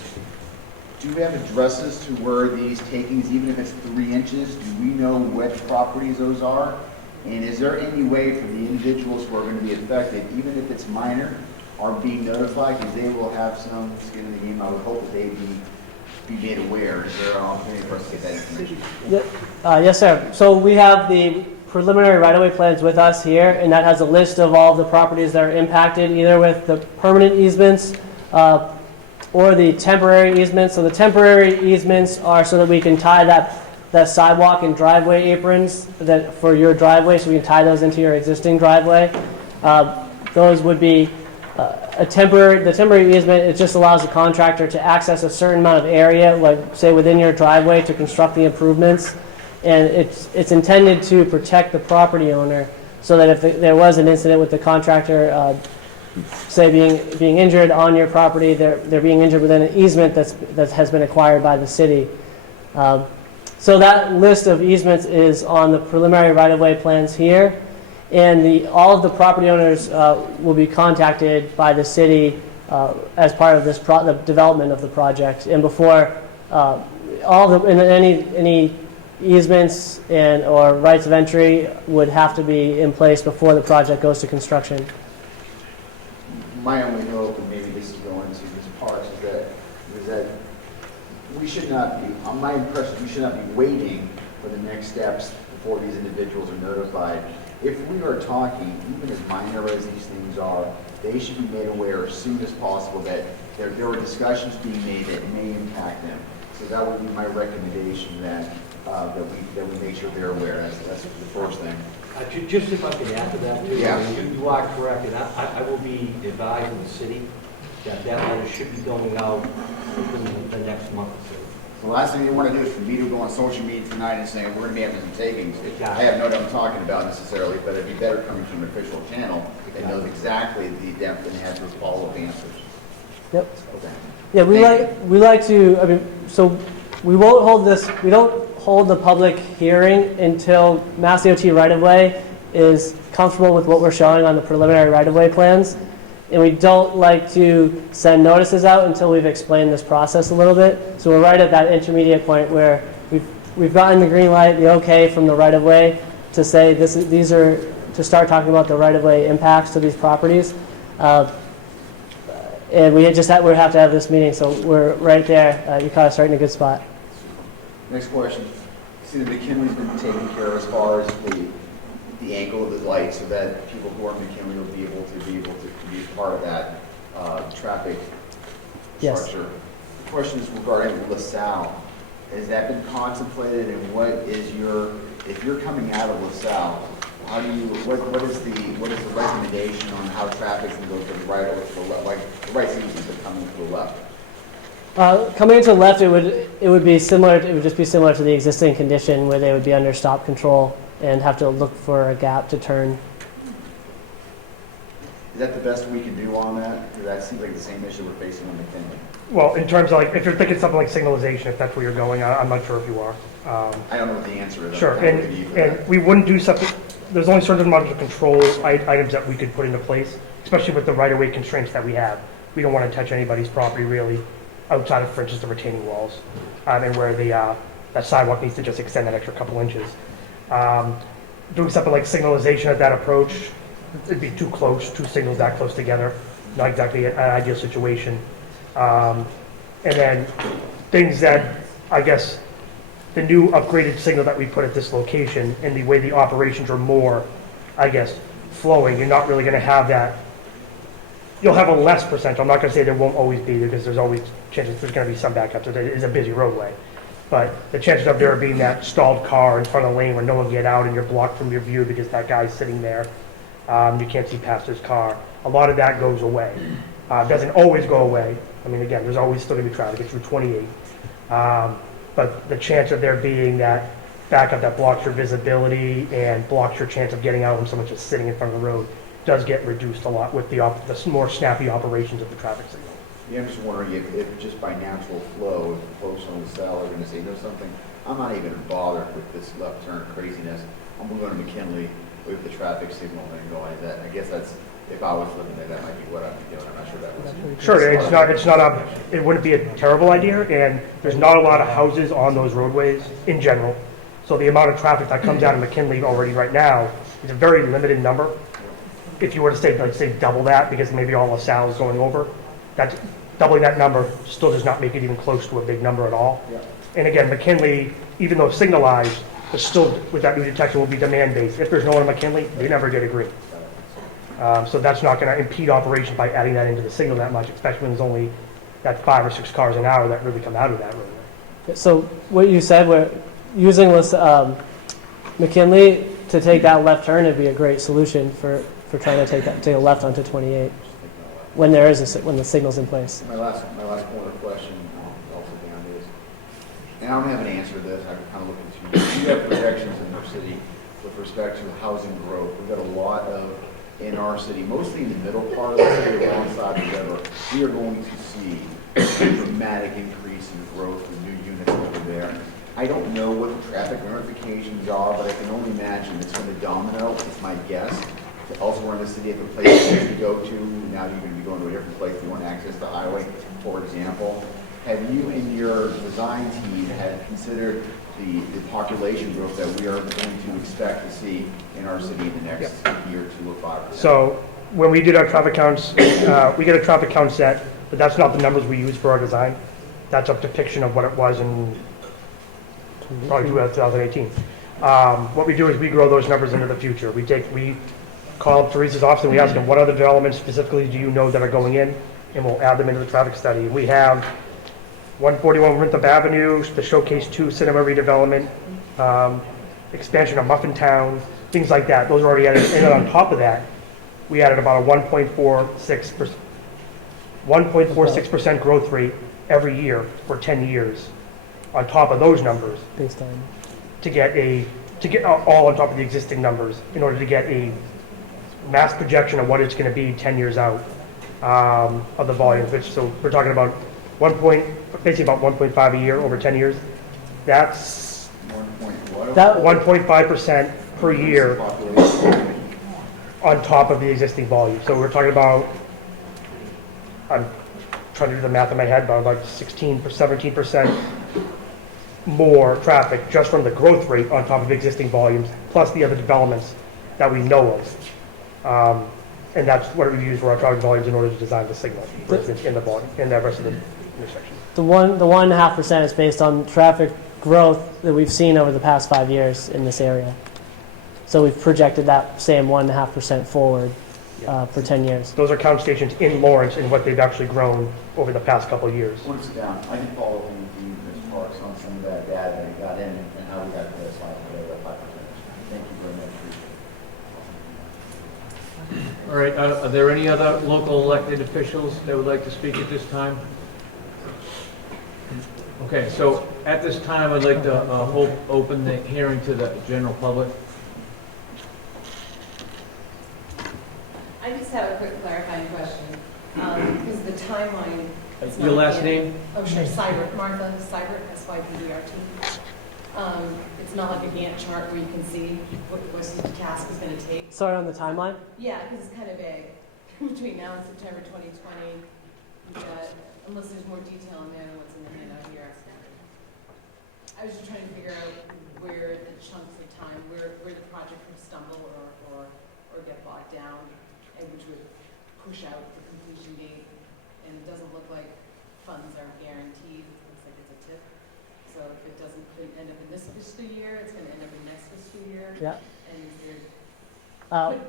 Do we have addresses to where these takings, even if it's 3 inches, do we know which properties those are? And is there any way for the individuals who are going to be affected, even if it's minor, are being notified because they will have some skin in the game? I would hope that they be made aware. Is there an opportunity for us to get that information? Yes, sir. So we have the preliminary right-of-way plans with us here, and that has a list of all the properties that are impacted, either with the permanent easements or the temporary easements. So the temporary easements are so that we can tie that sidewalk and driveway aprons for your driveway, so we can tie those into your existing driveway. Those would be the temporary easement. It just allows the contractor to access a certain amount of area, like say within your driveway, to construct the improvements. And it's intended to protect the property owner, so that if there was an incident with the contractor, say being injured on your property, they're being injured within an easement that has been acquired by the city. So that list of easements is on the preliminary right-of-way plans here, and all of the property owners will be contacted by the city as part of this the development of the project. And before any easements or rights of entry would have to be in place before the project goes to construction. My only hope, and maybe this is going to this part, is that we should not be, on my impression, we should not be waiting for the next steps before these individuals are notified. If we are talking, even as minor as these things are, they should be made aware as soon as possible that there are discussions being made that may impact them. So that would be my recommendation that we make sure they're aware. That's the first thing. Just if I could add to that, too. Yeah. I mean, you are correct, and I will be advising the city that letter should be going out within the next month or two. The last thing you want to do is for me to go on social media tonight and say, we're going to be having some takings. Exactly. I have no idea what I'm talking about necessarily, but it'd be better coming from an official channel that knows exactly the depth and has those follow-up answers. Yep. Okay. Yeah, we like to, I mean, so we won't hold this, we don't hold the public hearing until Mass DOT right-of-way is comfortable with what we're showing on the preliminary right-of-way plans. And we don't like to send notices out until we've explained this process a little bit. So we're right at that intermediate point where we've gotten the green light, the okay from the right-of-way to say these are, to start talking about the right-of-way impacts to these properties. And we have to have this meeting, so we're right there. You caught us right in a good spot. Next question. See, the McKinley's been taken care of as far as the angle of the light so that people who are McKinley will be able to be part of that traffic Yes. structure. The question is regarding LaSalle. Has that been contemplated, and what is if you're coming out of LaSalle, what is the recommendation on how traffic can go to the right or to the left, like the right seems to be coming to the left? Coming into the left, it would be similar. It would just be similar to the existing condition where they would be under stop control and have to look for a gap to turn. Is that the best we can do on that? Because that seems like the same issue we're facing on McKinley. Well, in terms of like, if you're thinking something like signalization, if that's where you're going, I'm not sure if you are. I don't know what the answer is. Sure, and we wouldn't do something, there's only certain amounts of control items that we could put into place, especially with the right-of-way constraints that we have. We don't want to touch anybody's property really outside of, for instance, the retaining walls, and where that sidewalk needs to just extend that extra couple inches. Doing something like signalization at that approach, it'd be too close, two signals that close together, not exactly an ideal situation. And then things that, I guess, the new upgraded signal that we put at this location and the way the operations are more, I guess, flowing, you're not really going to have that. You'll have a less percentage. I'm not going to say there won't always be, because there's always chances there's going to be some backups. It is a busy roadway. But the chances of there being that stalled car in front of the lane where no one can get out and you're blocked from your view because that guy's sitting there, you can't see past his car, a lot of that goes away. Doesn't always go away. I mean, again, there's always still going to be traffic. It's Route 28. But the chance of there being that backup that blocks your visibility and blocks your chance of getting out when someone's just sitting in front of the road does get reduced a lot with the more snappy operations of the traffic signal. Yeah, I'm just wondering if just by natural flow, if the folks on LaSalle are going to say, no, something, I'm not even bothered with this left turn craziness. I'm going to McKinley with the traffic signal and going. I guess that's, if I was looking at that, might be what I'd be doing. I'm not sure that was. Sure, it wouldn't be a terrible idea, and there's not a lot of houses on those roadways in general. So the amount of traffic that comes out of McKinley already right now is a very limited number. If you were to say double that, because maybe all LaSalle is going over, that's doubling that number still does not make it even close to a big number at all. Yeah. And again, McKinley, even though signalized, but still with that new detection will be demand-based. If there's no one in McKinley, they never get a green. So that's not going to impede operation by adding that into the signal that much, especially when there's only that 5 or 6 cars an hour that really come out of that roadway. So what you said, we're using McKinley to take that left turn would be a great solution for trying to take a left onto 28 when when the signal's in place. My last corner question also beyond this, and I don't have an answer to this. I can kind of look into it. You have projections in our city with respect to housing growth. We've got a lot of in our city, mostly in the middle part of the city, alongside the river. We are going to see a dramatic increase in growth in new units over there. I don't know what the traffic notifications are, but I can only imagine it's going to domino, is my guess. To elsewhere in the city, if a place you used to go to, now you're going to be going to a different place, you want access to the highway, for example. Have you in your design team had considered the population growth that we are going to expect to see in our city in the next year, 2 or 5? So when we did our traffic counts, we get a traffic count set, but that's not the numbers we use for our design. That's a depiction of what it was in probably 2018. What we do is we grow those numbers into the future. We call up Teresa's office and we ask them, what other developments specifically do you know that are going in? And we'll add them into the traffic study. We have 141 Winthrop Avenue, the Showcase 2 cinema redevelopment, expansion of Muffintown, things like that. Those are already added. And then on top of that, we added about a 1.46% growth rate every year for 10 years on top of those numbers Baseline. to get all on top of the existing numbers in order to get a mass projection of what it's going to be 10 years out of the volumes. Which, so we're talking about basically about 1.5 a year over 10 years. That's 1.5% per year on top of the existing volume. So we're talking about, I'm trying to do the math in my head, but about 16 or 17% more traffic just from the growth rate on top of existing volumes, plus the other developments that we know of. And that's what we use for our traffic volumes in order to design the signal, for instance, in the volume, in the rest of the intersection. The 1.5% is based on traffic growth that we've seen over the past 5 years in this area. So we've projected that same 1.5% forward for 10 years. Those are count stations in Lawrence and what they've actually grown over the past couple of years. Once down, I can follow up with you, Mr. Parks, on some of that data that you got in and how we got to this 5%. Thank you very much. All right, are there any other local elected officials that would like to speak at this time? Okay, so at this time, I'd like to open the hearing to the general public. I just have a quick clarifying question, because the timeline. is Your not last in- name? Oh, sure, Seibert, Martha Seibert, S-Y-B-E-R-T. It's not like a Gantt chart where you can see what each task is going to take. Sorry, on the timeline? Yeah, because it's kind of vague. Between now and September 2020, you've got, unless there's more detail in there than what's in the handout here. I was just trying to figure out where the chunks of time, where the project could stumble or get bogged down, and which would push out the completion date. And it doesn't look like funds are guaranteed. It looks like it's a tip. So if it couldn't end up in this fiscal year, it's going to end up in next fiscal year. Yeah. And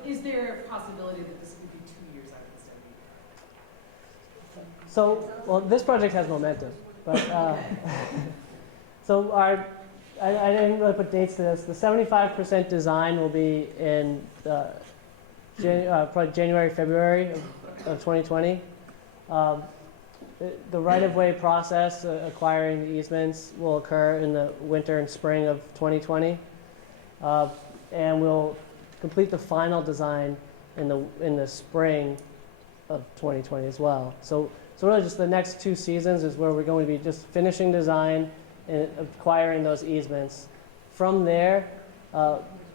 is there a possibility that this could be 2 years out instead of a year? So, well, this project has momentum, but so I didn't really put dates to this. The 75% design will be in probably January, February of 2020. The right-of-way process, acquiring the easements, will occur in the winter and spring of 2020, and we'll complete the final design in the spring of 2020 as well. So really, just the next 2 seasons is where we're going to be just finishing design and acquiring those easements. From there,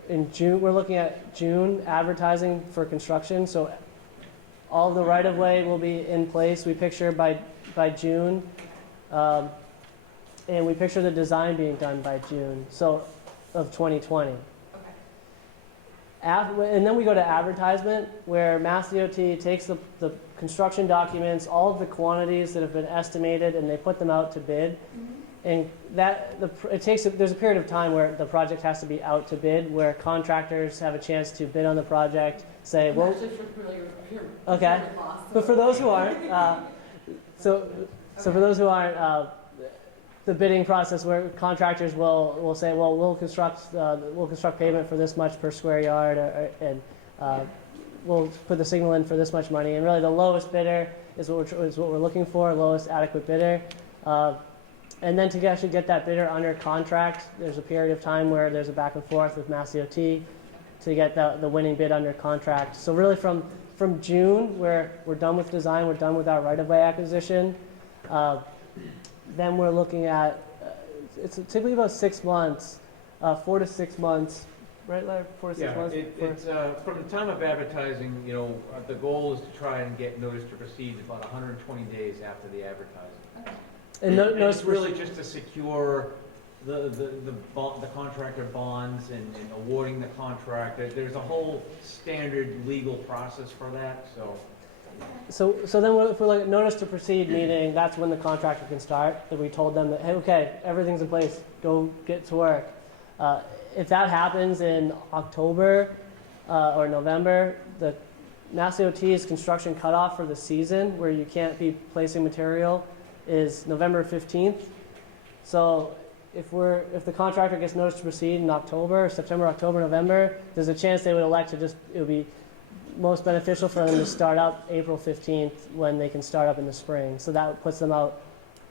in June, we're looking at June advertising for construction. So all of the right-of-way will be in place. We picture by June, and we picture the design being done by June of 2020. Okay. And then we go to advertisement, where Mass DOT takes the construction documents, all of the quantities that have been estimated, and they put them out to bid. Mm-hmm. And there's a period of time where the project has to be out to bid, where contractors have a chance to bid on the project, say, well, okay. But for those who aren't, so for those who aren't, the bidding process where contractors will say, well, we'll construct pavement for this much per square yard, and we'll put the signal in for this much money. And really, the lowest bidder is what we're looking for, lowest adequate bidder. And then to actually get that bidder under contract, there's a period of time where there's a back and forth with Mass DOT to get the winning bid under contract. So really, from June, where we're done with design, we're done with our right-of-way acquisition. Then we're looking at it's typically about 6 months, 4 to 6 months, right, Larry? 4 to 6 Yeah, months? it's, from the time of advertising, the goal is to try and get notice to proceed about 120 days after the advertising. And no, And no, it's really just to secure the contractor bonds and awarding the contract. There's a whole standard legal process for that, so. So then if we look at notice to proceed, meaning that's when the contractor can start, that we told them that, hey, okay, everything's in place, go get to work. If that happens in October or November, the Mass DOT's construction cutoff for the season, where you can't be placing material, is November 15th. So if the contractor gets notice to proceed in October, September, October, November, there's a chance they would elect to it would be most beneficial for them to start up April 15th when they can start up in the spring. So that puts them out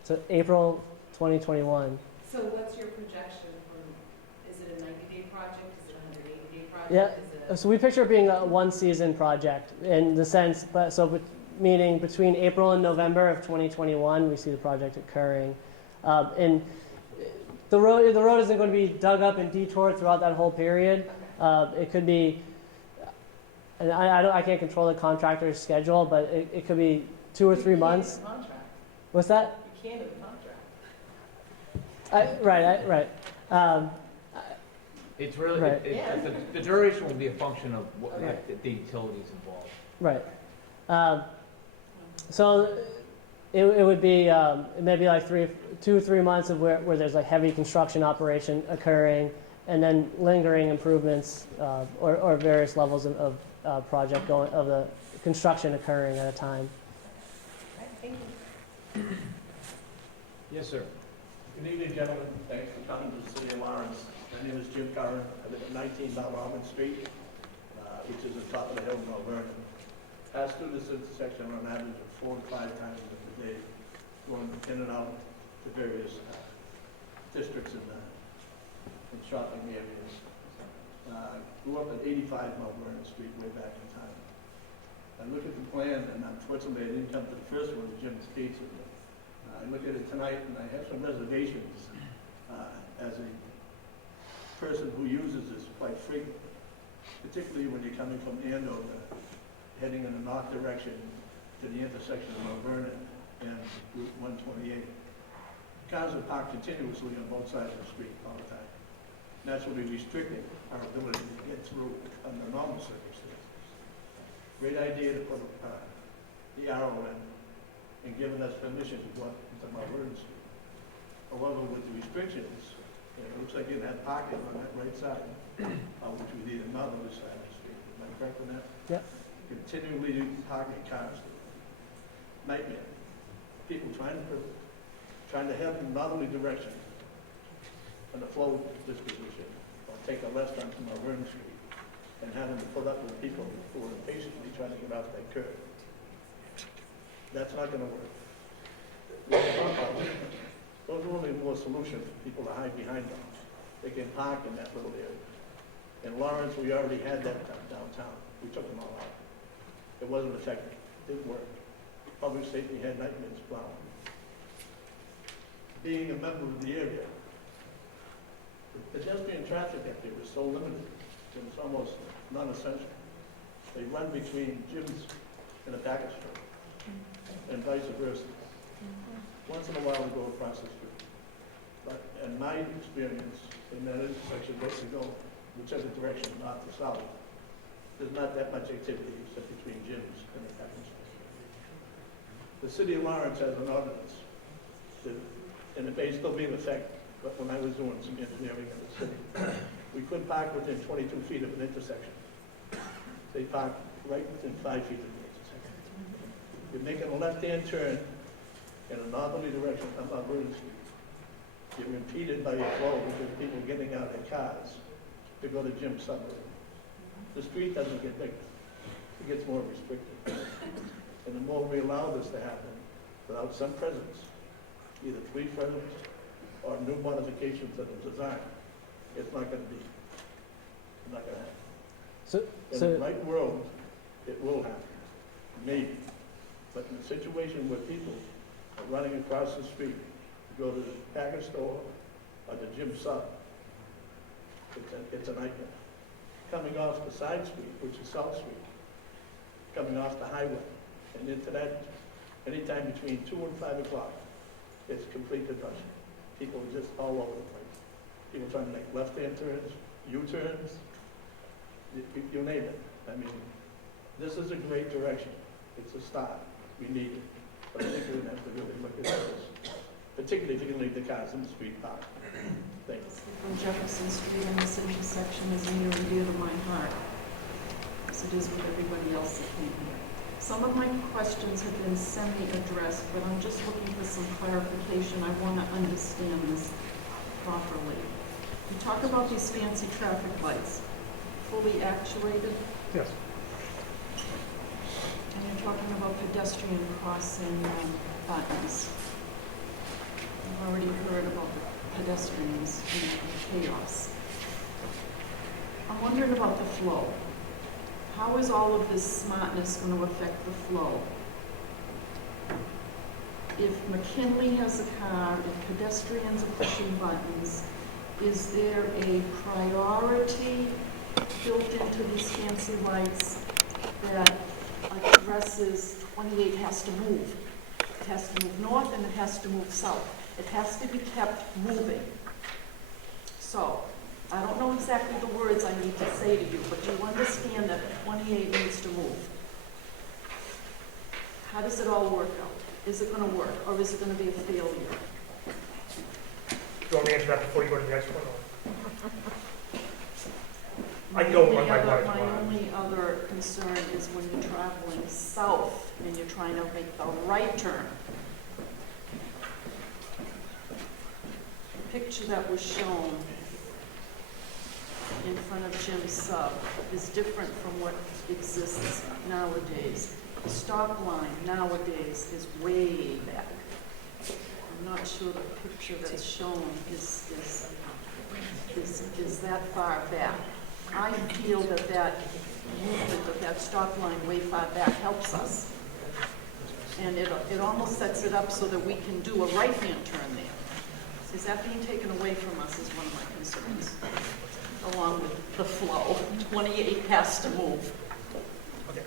to April 2021. So what's your projection for, is it a 90-day project, is it a 180-day project? Yeah, Is it so we picture it being a one-season project in the sense, meaning between April and November of 2021, we see the project occurring. And the road isn't going to be dug up and detoured throughout that whole period. It could be, and I can't control the contractor's schedule, but it could be 2 or 3 months. You can't do the contract. What's that? You can't do the contract. Right. It's really, Right. the duration will be a function of what the utilities involved. Right. So it would be maybe like 2 or 3 months of where there's like heavy construction operation occurring, and then lingering improvements or various levels of project of the construction occurring at a time. All right, thank you. Yes, sir. Good evening, gentlemen. Thanks for coming to the City of Lawrence. My name is Jim Curran. I live at 19 Mount Auburn Street, which is the top of the hill in Mount Vernon. Pass through this intersection on average of 4 and 5 times a day, going in and out to various districts in shopping areas. Grew up at 85 Mount Vernon Street way back in time. I look at the plan, and unfortunately I didn't come to the first one, Jim's Pizza. I look at it tonight, and I have some reservations as a person who uses this quite frequently, particularly when you're coming from Andover, heading in the north direction to the intersection of Mount Vernon and Route 128. Cars are parked continuously on both sides of the street all the time, naturally restricting our ability to get through under normal circumstances. Great idea to put the arrow in and giving us permission to go up into Mount Vernon Street. However, with the restrictions, it looks like you have parking on that right side, which would be the northerly side of the street. Am I correct on that? Yep. Continually parking cars. Nightmare. People trying to head in northerly direction on the flow disposition, or take a left onto Mount Vernon Street, and having to put up with people who are impatiently trying to get out that curve. That's not going to work. Those are only more solutions for people to hide behind them. They can park in that little area. In Lawrence, we already had that downtown. We took them all out. It wasn't effective. It didn't work. Public safety had nightmares plowing. Being a member of the area, the pedestrian traffic up there was so limited that it's almost non-essential. They run between gyms and a package store, and vice versa. Once in a while, we go across the street. But in my experience, in that intersection, where you go, whichever direction, north to south, there's not that much activity except between gyms and the package store. The City of Lawrence has an ordinance, and it may still be in effect, but when I was doing some engineering in the city, we could park within 22 feet of an intersection. They park right within 5 feet of the intersection. You're making a left-hand turn in a northerly direction on Mount Vernon Street. You're impeded by your flow because people getting out of their cars to go to Jim's suburb. The street doesn't get bigger. It gets more restricted. And the more we allow this to happen without some presence, either tree presence or new modifications of the design, it's not going to be. It's not going to happen. In the right world, it will happen. Maybe. But in a situation where people are running across the street to go to the package store Jim Sub. It's a nightmare. Coming off the side street, which is South Street, coming off the highway, and into that, anytime between 2 and 5 o'clock, it's complete depression. People are just all over the place. People trying to make left-hand turns, U-turns, you name it. I mean, this is a great direction. It's a start. We need it. But I think we're gonna have to really look at this, particularly if you can leave the cars in the street park. Thanks. From Jefferson Street and this intersection is near and dear to my heart, as it is with everybody else that came here. Some of my questions have been semi-addressed, but I'm just looking for some clarification. I want to understand this properly. You talk about these fancy traffic lights, fully actuated, Yes. and you're talking about pedestrian crossing buttons. I've already heard about the pedestrians in chaos. I'm wondering about the flow. How is all of this smartness going to affect the flow? If McKinley has a car, if pedestrians are pushing buttons, is there a priority built into these fancy lights that addresses 28 has to move? It has to move north and it has to move south. It has to be kept moving. So, I don't know exactly the words I need to say to you, but you understand that 28 needs to move. How does it all work out? Is it going to work, or is it going to be a failure? Do you want me to answer that before you go to the next one? I can go one by one. My only other concern is when you're traveling south and you're trying to make the right turn. The picture that was shown in front of Jim's Sub is different from what exists nowadays. The stop line nowadays is way back. I'm not sure the picture that's shown is that far back. I feel that movement of that stop line way far back helps us. And it almost sets it up so that we can do a right-hand turn there. Is that being taken away from us is one of my concerns, along with the flow. 28 has to move. Okay.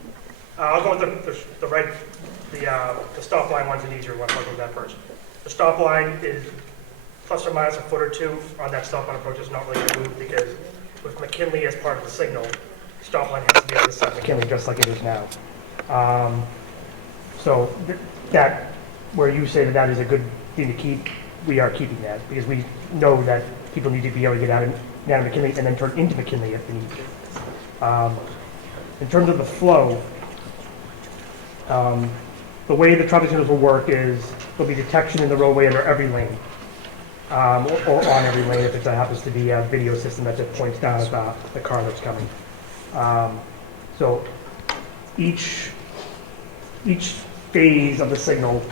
I'll go with the stop line one's an easier one. I'll go with that first. The stop line is plus or minus a foot or two on that stop line approach. Is not really going to move because with McKinley as part of the signal, stop line has to be on the side of McKinley just like it is now. So that where you say that is a good thing to keep, we are keeping that because we know that people need to be able to get out of McKinley and then turn into McKinley if they need to. In terms of the flow, the way the traffic signals will work is there'll be detection in the roadway under every lane, or on every lane if it happens to be a video system that just points down at the car that's coming. So each phase of the signal,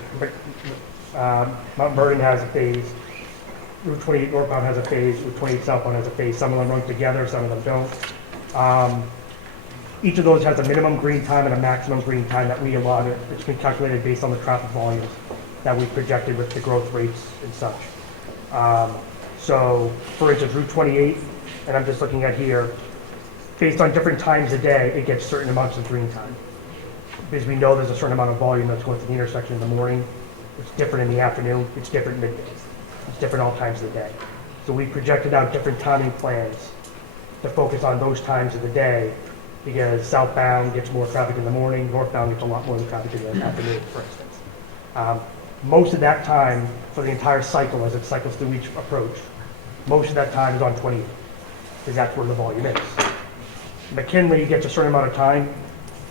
Mount Vernon has a phase, Route 28 northbound has a phase, Route 28 southbound has a phase. Some of them run together, some of them don't. Each of those has a minimum green time and a maximum green time that we allot. It's been calculated based on the traffic volumes that we projected with the growth rates and such. So, for instance, Route 28, and I'm just looking at here, based on different times a day, it gets certain amounts of green time. Because we know there's a certain amount of volume that's going to the intersection in the morning. It's different in the afternoon. It's different middays. It's different all times of the day. So we projected out different timing plans to focus on those times of the day because southbound gets more traffic in the morning, northbound gets a lot more traffic in the afternoon, for instance. Most of that time for the entire cycle as it cycles through each approach, most of that time is on 28 because that's where the volume is. McKinley gets a certain amount of time,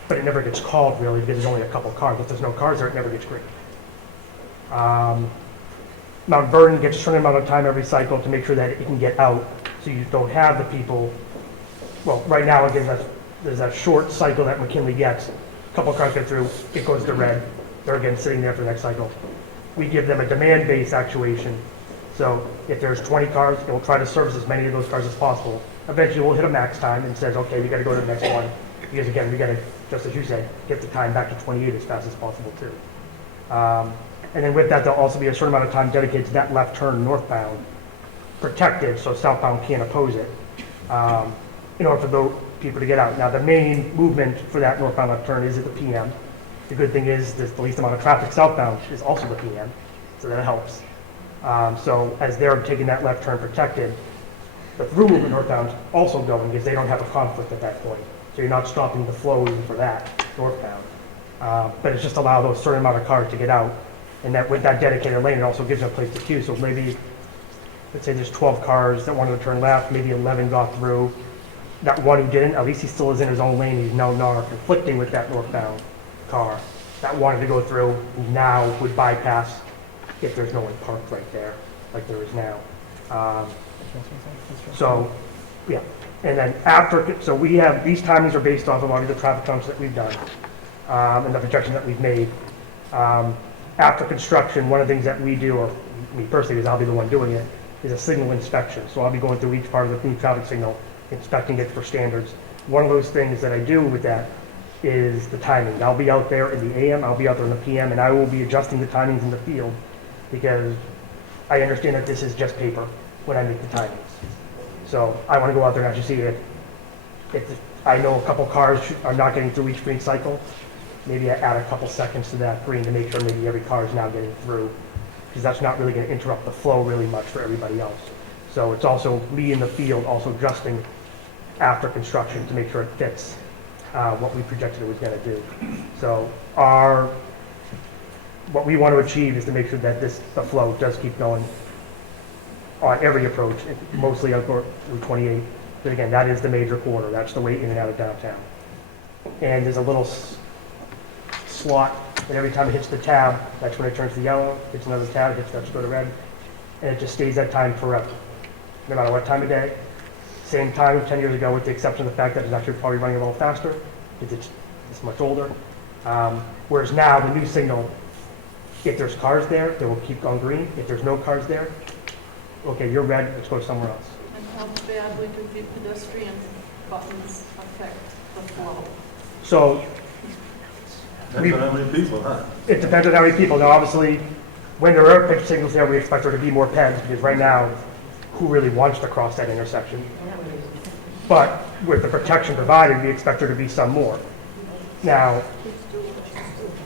but it never gets called really because there's only a couple of cars. If there's no cars there, it never gets green. Mount Vernon gets a certain amount of time every cycle to make sure that it can get out so you don't have the people. Well, right now, again, there's that short cycle that McKinley gets. A couple of cars get through, it goes to red. They're again sitting there for the next cycle. We give them a demand-based actuation. So if there's 20 cars, it will try to service as many of those cars as possible. Eventually, we'll hit a max time and says, okay, we got to go to the next one. Because again, we got to, just as you said, get the time back to 28 as fast as possible too. And then with that, there'll also be a certain amount of time dedicated to that left turn northbound protected, so southbound can't oppose it, in order for those people to get out. Now, the main movement for that northbound left turn is at the PM. The good thing is, there's the least amount of traffic southbound is also the PM, so that helps. So as they're taking that left turn protected, the through movement northbound is also going because they don't have a conflict at that point. So you're not stopping the flow even for that northbound. But it's just allow those certain amount of cars to get out. And that with that dedicated lane, it also gives them a place to queue. So maybe, let's say there's 12 cars that wanted to turn left, maybe 11 got through. That one who didn't, at least he still is in his own lane. He's now not conflicting with that northbound car. That wanted to go through, now would bypass if there's no one parked right there, like there is now. So, yeah. And then after, so we have, these timings are based off of all of the traffic counts that we've done, and the projections that we've made. After construction, one of the things that we do, or me personally, because I'll be the one doing it, is a signal inspection. So I'll be going through each part of the new traffic signal, inspecting it for standards. One of those things that I do with that is the timing. I'll be out there in the AM, I'll be out there in the PM, and I will be adjusting the timings in the field because I understand that this is just paper when I make the timings. So I want to go out there and actually see if I know a couple cars are not getting through each green cycle, maybe I add a couple seconds to that green to make sure maybe every car is now getting through, because that's not really going to interrupt the flow really much for everybody else. So it's also me in the field also adjusting after construction to make sure it fits what we projected it was going to do. So what we want to achieve is to make sure that the flow does keep going on every approach, mostly on Route 28. But again, that is the major corridor. That's the way in and out of downtown. And there's a little slot that every time it hits the tab, that's when it turns to yellow. Hits another tab, hits that to go to red. And it just stays that time forever, no matter what time of day. Same time 10 years ago, with the exception of the fact that it's actually probably running a little faster because it's much older. Whereas now, the new signal, if there's cars there, they will keep on green. If there's no cars there, okay, you're red, let's go somewhere else. And how badly do the pedestrian buttons affect the flow? So Depends on how many people, huh? it depends on how many people. Now, obviously, when there are pitch signals there, we expect there to be more pens because right now, who really wants to cross that intersection? But with the protection provided, we expect there to be some more. Now,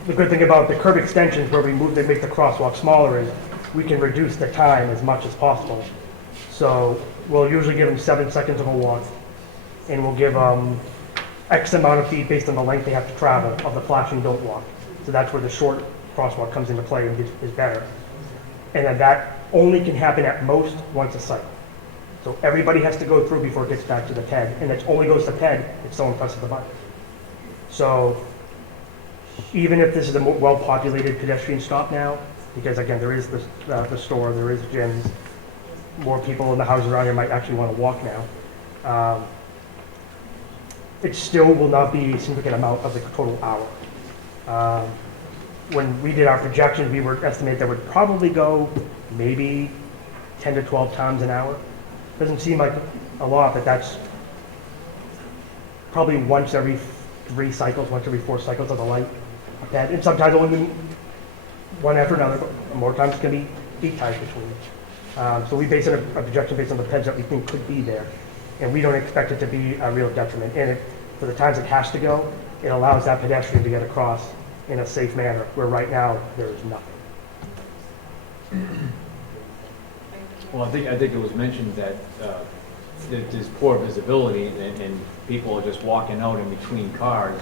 the good thing about the curb extensions where we make the crosswalk smaller is we can reduce the time as much as possible. So we'll usually give them 7 seconds of a walk, and we'll give them X amount of feet based on the length they have to travel of the flashing don't walk. So that's where the short crosswalk comes into play and is better. And then that only can happen at most once a cycle. So everybody has to go through before it gets back to the PED, and it only goes to PED if someone presses the button. So even if this is a more well-populated pedestrian stop now, because again, there is the store, there is gyms, more people in the houses around here might actually want to walk now. It still will not be a significant amount of the total hour. When we did our projections, we were estimating that would probably go maybe 10 to 12 times an hour. Doesn't seem like a lot, but that's probably once every 3 cycles, once every 4 cycles of the light. And sometimes only one after another, but more times it can be 8 times between. So we base a projection based on the PEDs that we think could be there. And we don't expect it to be a real detriment. And for the times it has to go, it allows that pedestrian to get across in a safe manner, where right now there is nothing. Well, I think it was mentioned that there's poor visibility and people are just walking out in between cars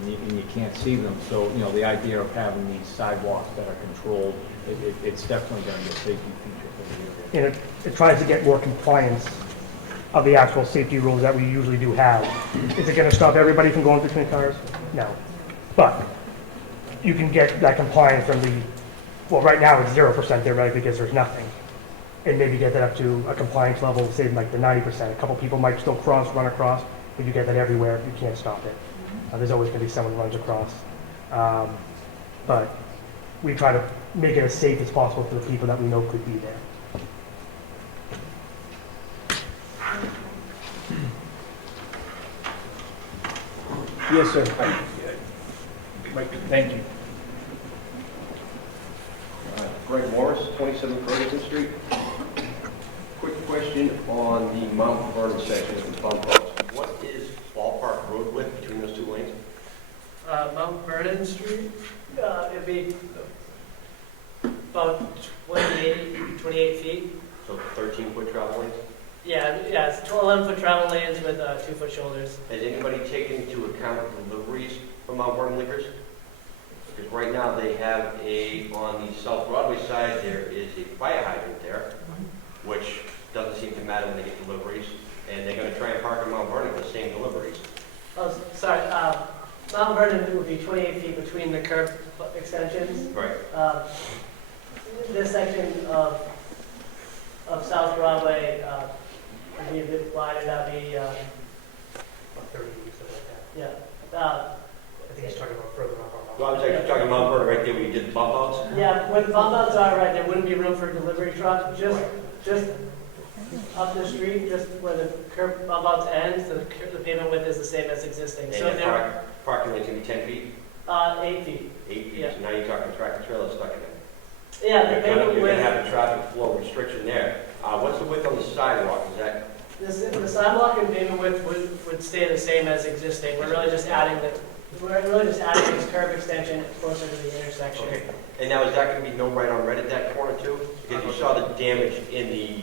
and you can't see them. So, the idea of having these sidewalks that are controlled, it's definitely going to be a safety feature for the area. And it tries to get more compliance of the actual safety rules that we usually do have. Is it going to stop everybody from going between cars? No. But you can get that compliance from well, right now it's 0% there, right, because there's nothing. And maybe get that up to a compliance level, say like the 90%. A couple people might still run across, but you get that everywhere, you can't stop it. There's always going to be someone who runs across. But we try to make it as safe as possible for the people that we know could be there. Yes, sir. Thank you. Greg Morris, 27 Ferguson Street. Quick question on the Mount Vernon section of the bump outs. What is ballpark road width between those two lanes? Mount Vernon Street, it'd be about 28 feet. So 13-foot travel lanes? Yeah, it's 11-foot travel lanes with 2-foot shoulders. Has anybody taken into account deliveries from Mount Vernon Liquors? Because right now they have on the South Broadway side, there is a fire hydrant there, which doesn't seem to matter when they get deliveries, and they're going to try and park on Mount Vernon for the same deliveries. Oh, sorry, Mount Vernon would be 28 feet between the curb extensions. Right. This section of South Broadway would be a bit wider, that'd be, About 30 feet, something like that. yeah. I think he's talking about further up on. Well, I was actually talking Mount Vernon right there where you did the bump outs. Yeah, where the bump outs are, right, there wouldn't be room for a delivery truck, just up the street, just where the curb bump outs ends, the pavement width is the same as existing. So And the parking lane's going to be 10 feet? 8 feet. 8 feet, Yeah. so now you're talking tractor trailer stuck in it. Yeah, the You're pavement going to width, have a traffic flow restriction there. What's the width on the sidewalk? Is that, the sidewalk and pavement width would stay the same as existing. We're really just adding this curb extension closer to the intersection. okay. And now is that going to be no right on red at that corner too? Because you saw the damage in the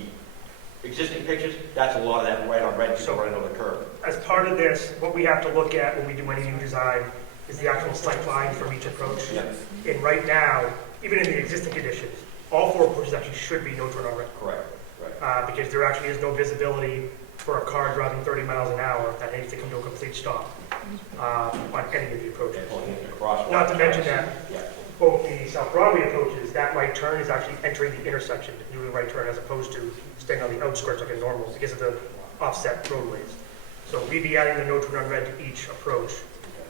existing pictures, that's a lot of that right on red, so right over the curb. As part of this, what we have to look at when we do any new design is the actual sight line from each approach. Yep. And right now, even in the existing conditions, all 4 approaches actually should be no turn on red. Correct, right. Because there actually is no visibility for a car driving 30 miles an hour that needs to come to a complete stop on any of the approaches. Pulling into the crosswalk. Not to mention that Yeah. both the South Broadway approaches, that right turn is actually entering the intersection, doing a right turn as opposed to staying on the outskirts like a normal because of the offset roadways. So we'd be adding the no turn on red to each approach,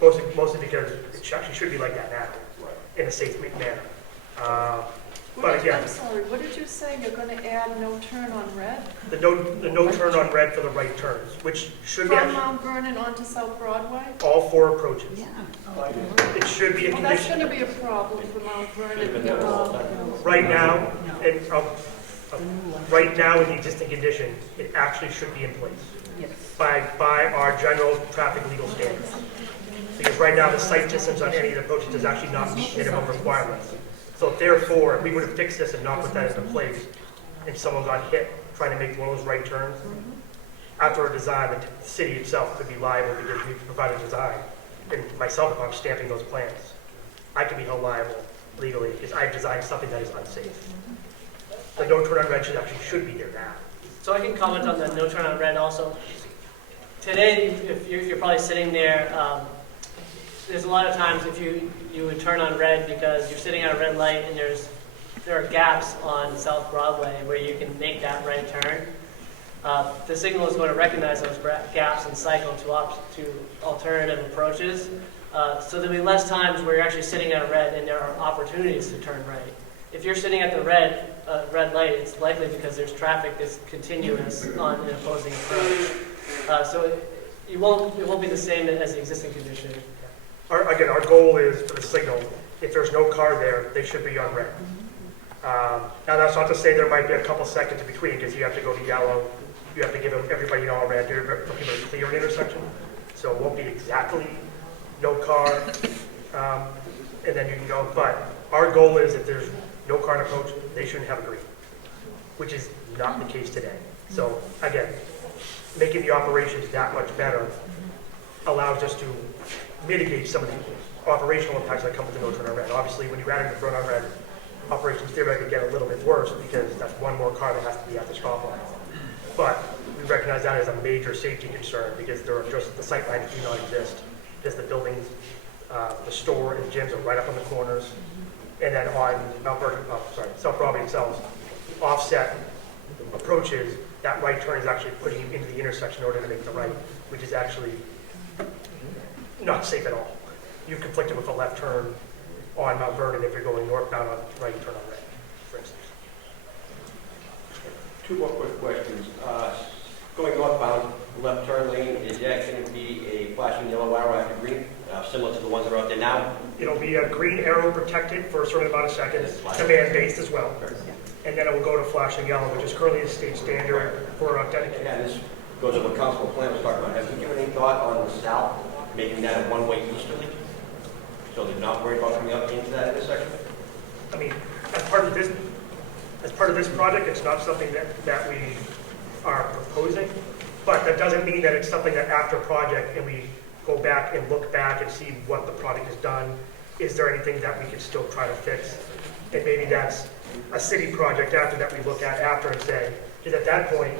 mostly because it actually should be like that now, Right. in a safe manner. But again, I'm sorry, what did you say? You're going to add no turn on red? the no turn on red for the right turns, which should be From actually Mount Vernon onto South Broadway? all 4 approaches. Yeah. It should be a Well, that's condition. going to be a problem for Mount Vernon. Right now, and right now in the existing condition, it actually should be in place Yes. by our general traffic legal standards. Because right now, the sight distance on any of the approaches does actually not meet minimum requirements. So therefore, if we would have fixed this and not put that into place, and someone got hit trying to make one of those right turns, after a design, the city itself could be liable because we provided design. And myself, if I'm stamping those plans, I could be held liable legally because I designed something that is unsafe. The no turn on red should be here now. So I can comment on the no turn on red also. Today, if you're probably sitting there, there's a lot of times if you would turn on red because you're sitting at a red light and there are gaps on South Broadway where you can make that right turn. The signal is going to recognize those gaps and cycle to alternative approaches. So there'll be less times where you're actually sitting at a red and there are opportunities to turn right. If you're sitting at the red light, it's likely because there's traffic that's continuous on an opposing approach. So it won't be the same as the existing condition. Our goal is for the signal, if there's no car there, they should be on red. Now that's not to say there might be a couple seconds in between because you have to go to yellow. You have to give everybody all red for people to clear an intersection. So it won't be exactly no car, and then you can go. But our goal is if there's no car in approach, they shouldn't have a green, which is not the case today. So again, making the operations that much better allows us to mitigate some of the operational impacts that come with the no turn on red. Obviously, when you're adding the turn on red, operations theoretically get a little bit worse because that's one more car that has to be at the stop line. But we recognize that as a major safety concern because there are just the sight lines do not exist. Because the buildings, the store and gyms are right up on the corners. And then on South Broadway itself, offset approaches, that right turn is actually putting you into the intersection in order to make the right, which is actually not safe at all. You're conflicted with a left turn on Mount Vernon if you're going northbound on right turn on red, for instance. Two more quick questions. Going northbound, left turn lane, is that going to be a flashing yellow arrow after green, similar to the ones that are out there now? It'll be a green arrow protected for a certain amount of seconds, demand-based as well. And then it will go to flashing yellow, which is currently a state standard dedicated. Yeah, this goes to what Councilman Plant was talking about. Have you given any thought on the south, making that a one-way easterly? So they're not worried about coming up into that intersection? I mean, as part of this project, it's not something that we are proposing, but that doesn't mean that it's something that after project, and we go back and look back and see what the project has done, is there anything that we can still try to fix? And maybe that's a city project after that we look at after and say, because at that point,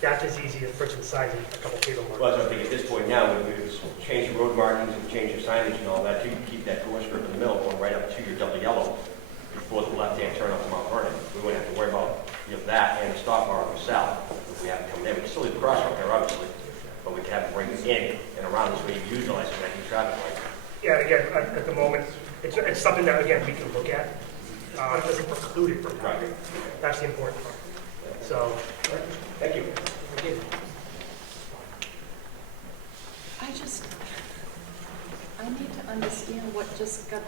that's as easy as, for instance, sizing a couple cable markers. Well, I think at this point now, we change the road markings and change the signage and all that, you can keep that door strip in the middle going right up to your double yellow before the left-hand turn up to Mount Vernon. We wouldn't have to worry about that and the stop bar on the south if we have to come there. We can still leave the crosswalk there, obviously, but we can have it bring it in and around this way you utilize it, making traffic light. Yeah, again, at the moment, it's something that, again, we can look at. It doesn't preclude it from happening. That's the important part. So, Thank you. I need to understand what just got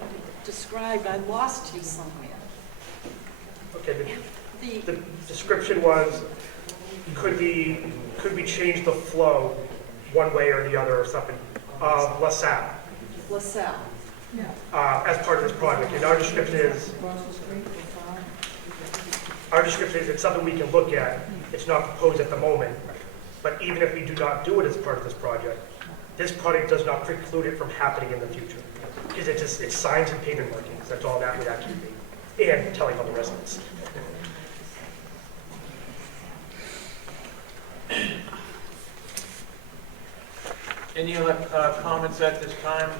described. I lost you somewhere. okay, the description was, could we change the flow one way or the other or something of LaSalle LaSalle. as part of this project? And our description is it's something we can look at. It's not proposed at the moment, but even if we do not do it as part of this project does not preclude it from happening in the future. Because it's signs and pavement markings. That's all that would actually be. And telling all the residents. Any other comments at this time?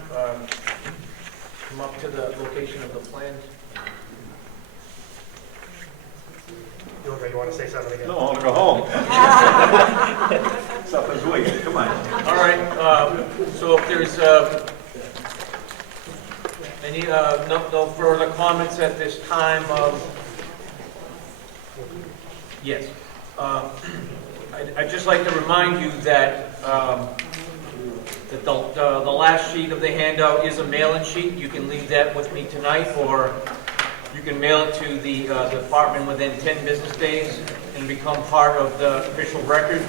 Come up to the location of the plans. You want to say something again? No, I'll go home. Something's waiting, come on. All right, so if there's any, no further comments at this time, yes. I'd just like to remind you that the last sheet of the handout is a mail-in sheet. You can leave that with me tonight, or you can mail it to the department within 10 business days and become part of the official record.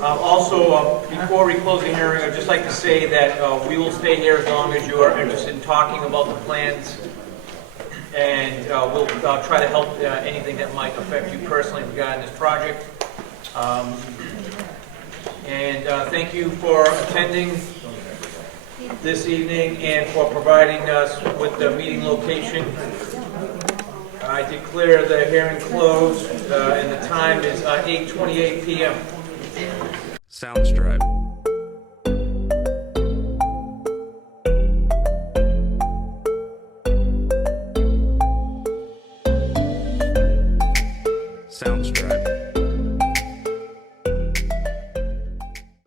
Also, before we close the hearing, I'd just like to say that we will stay here as long as you are interested in talking about the plans, and we'll try to help anything that might affect you personally regarding this project. Thank you for attending this evening and for providing us with the meeting location. I declare the hearing closed, and the time is 8:28 p.m. Soundstripe.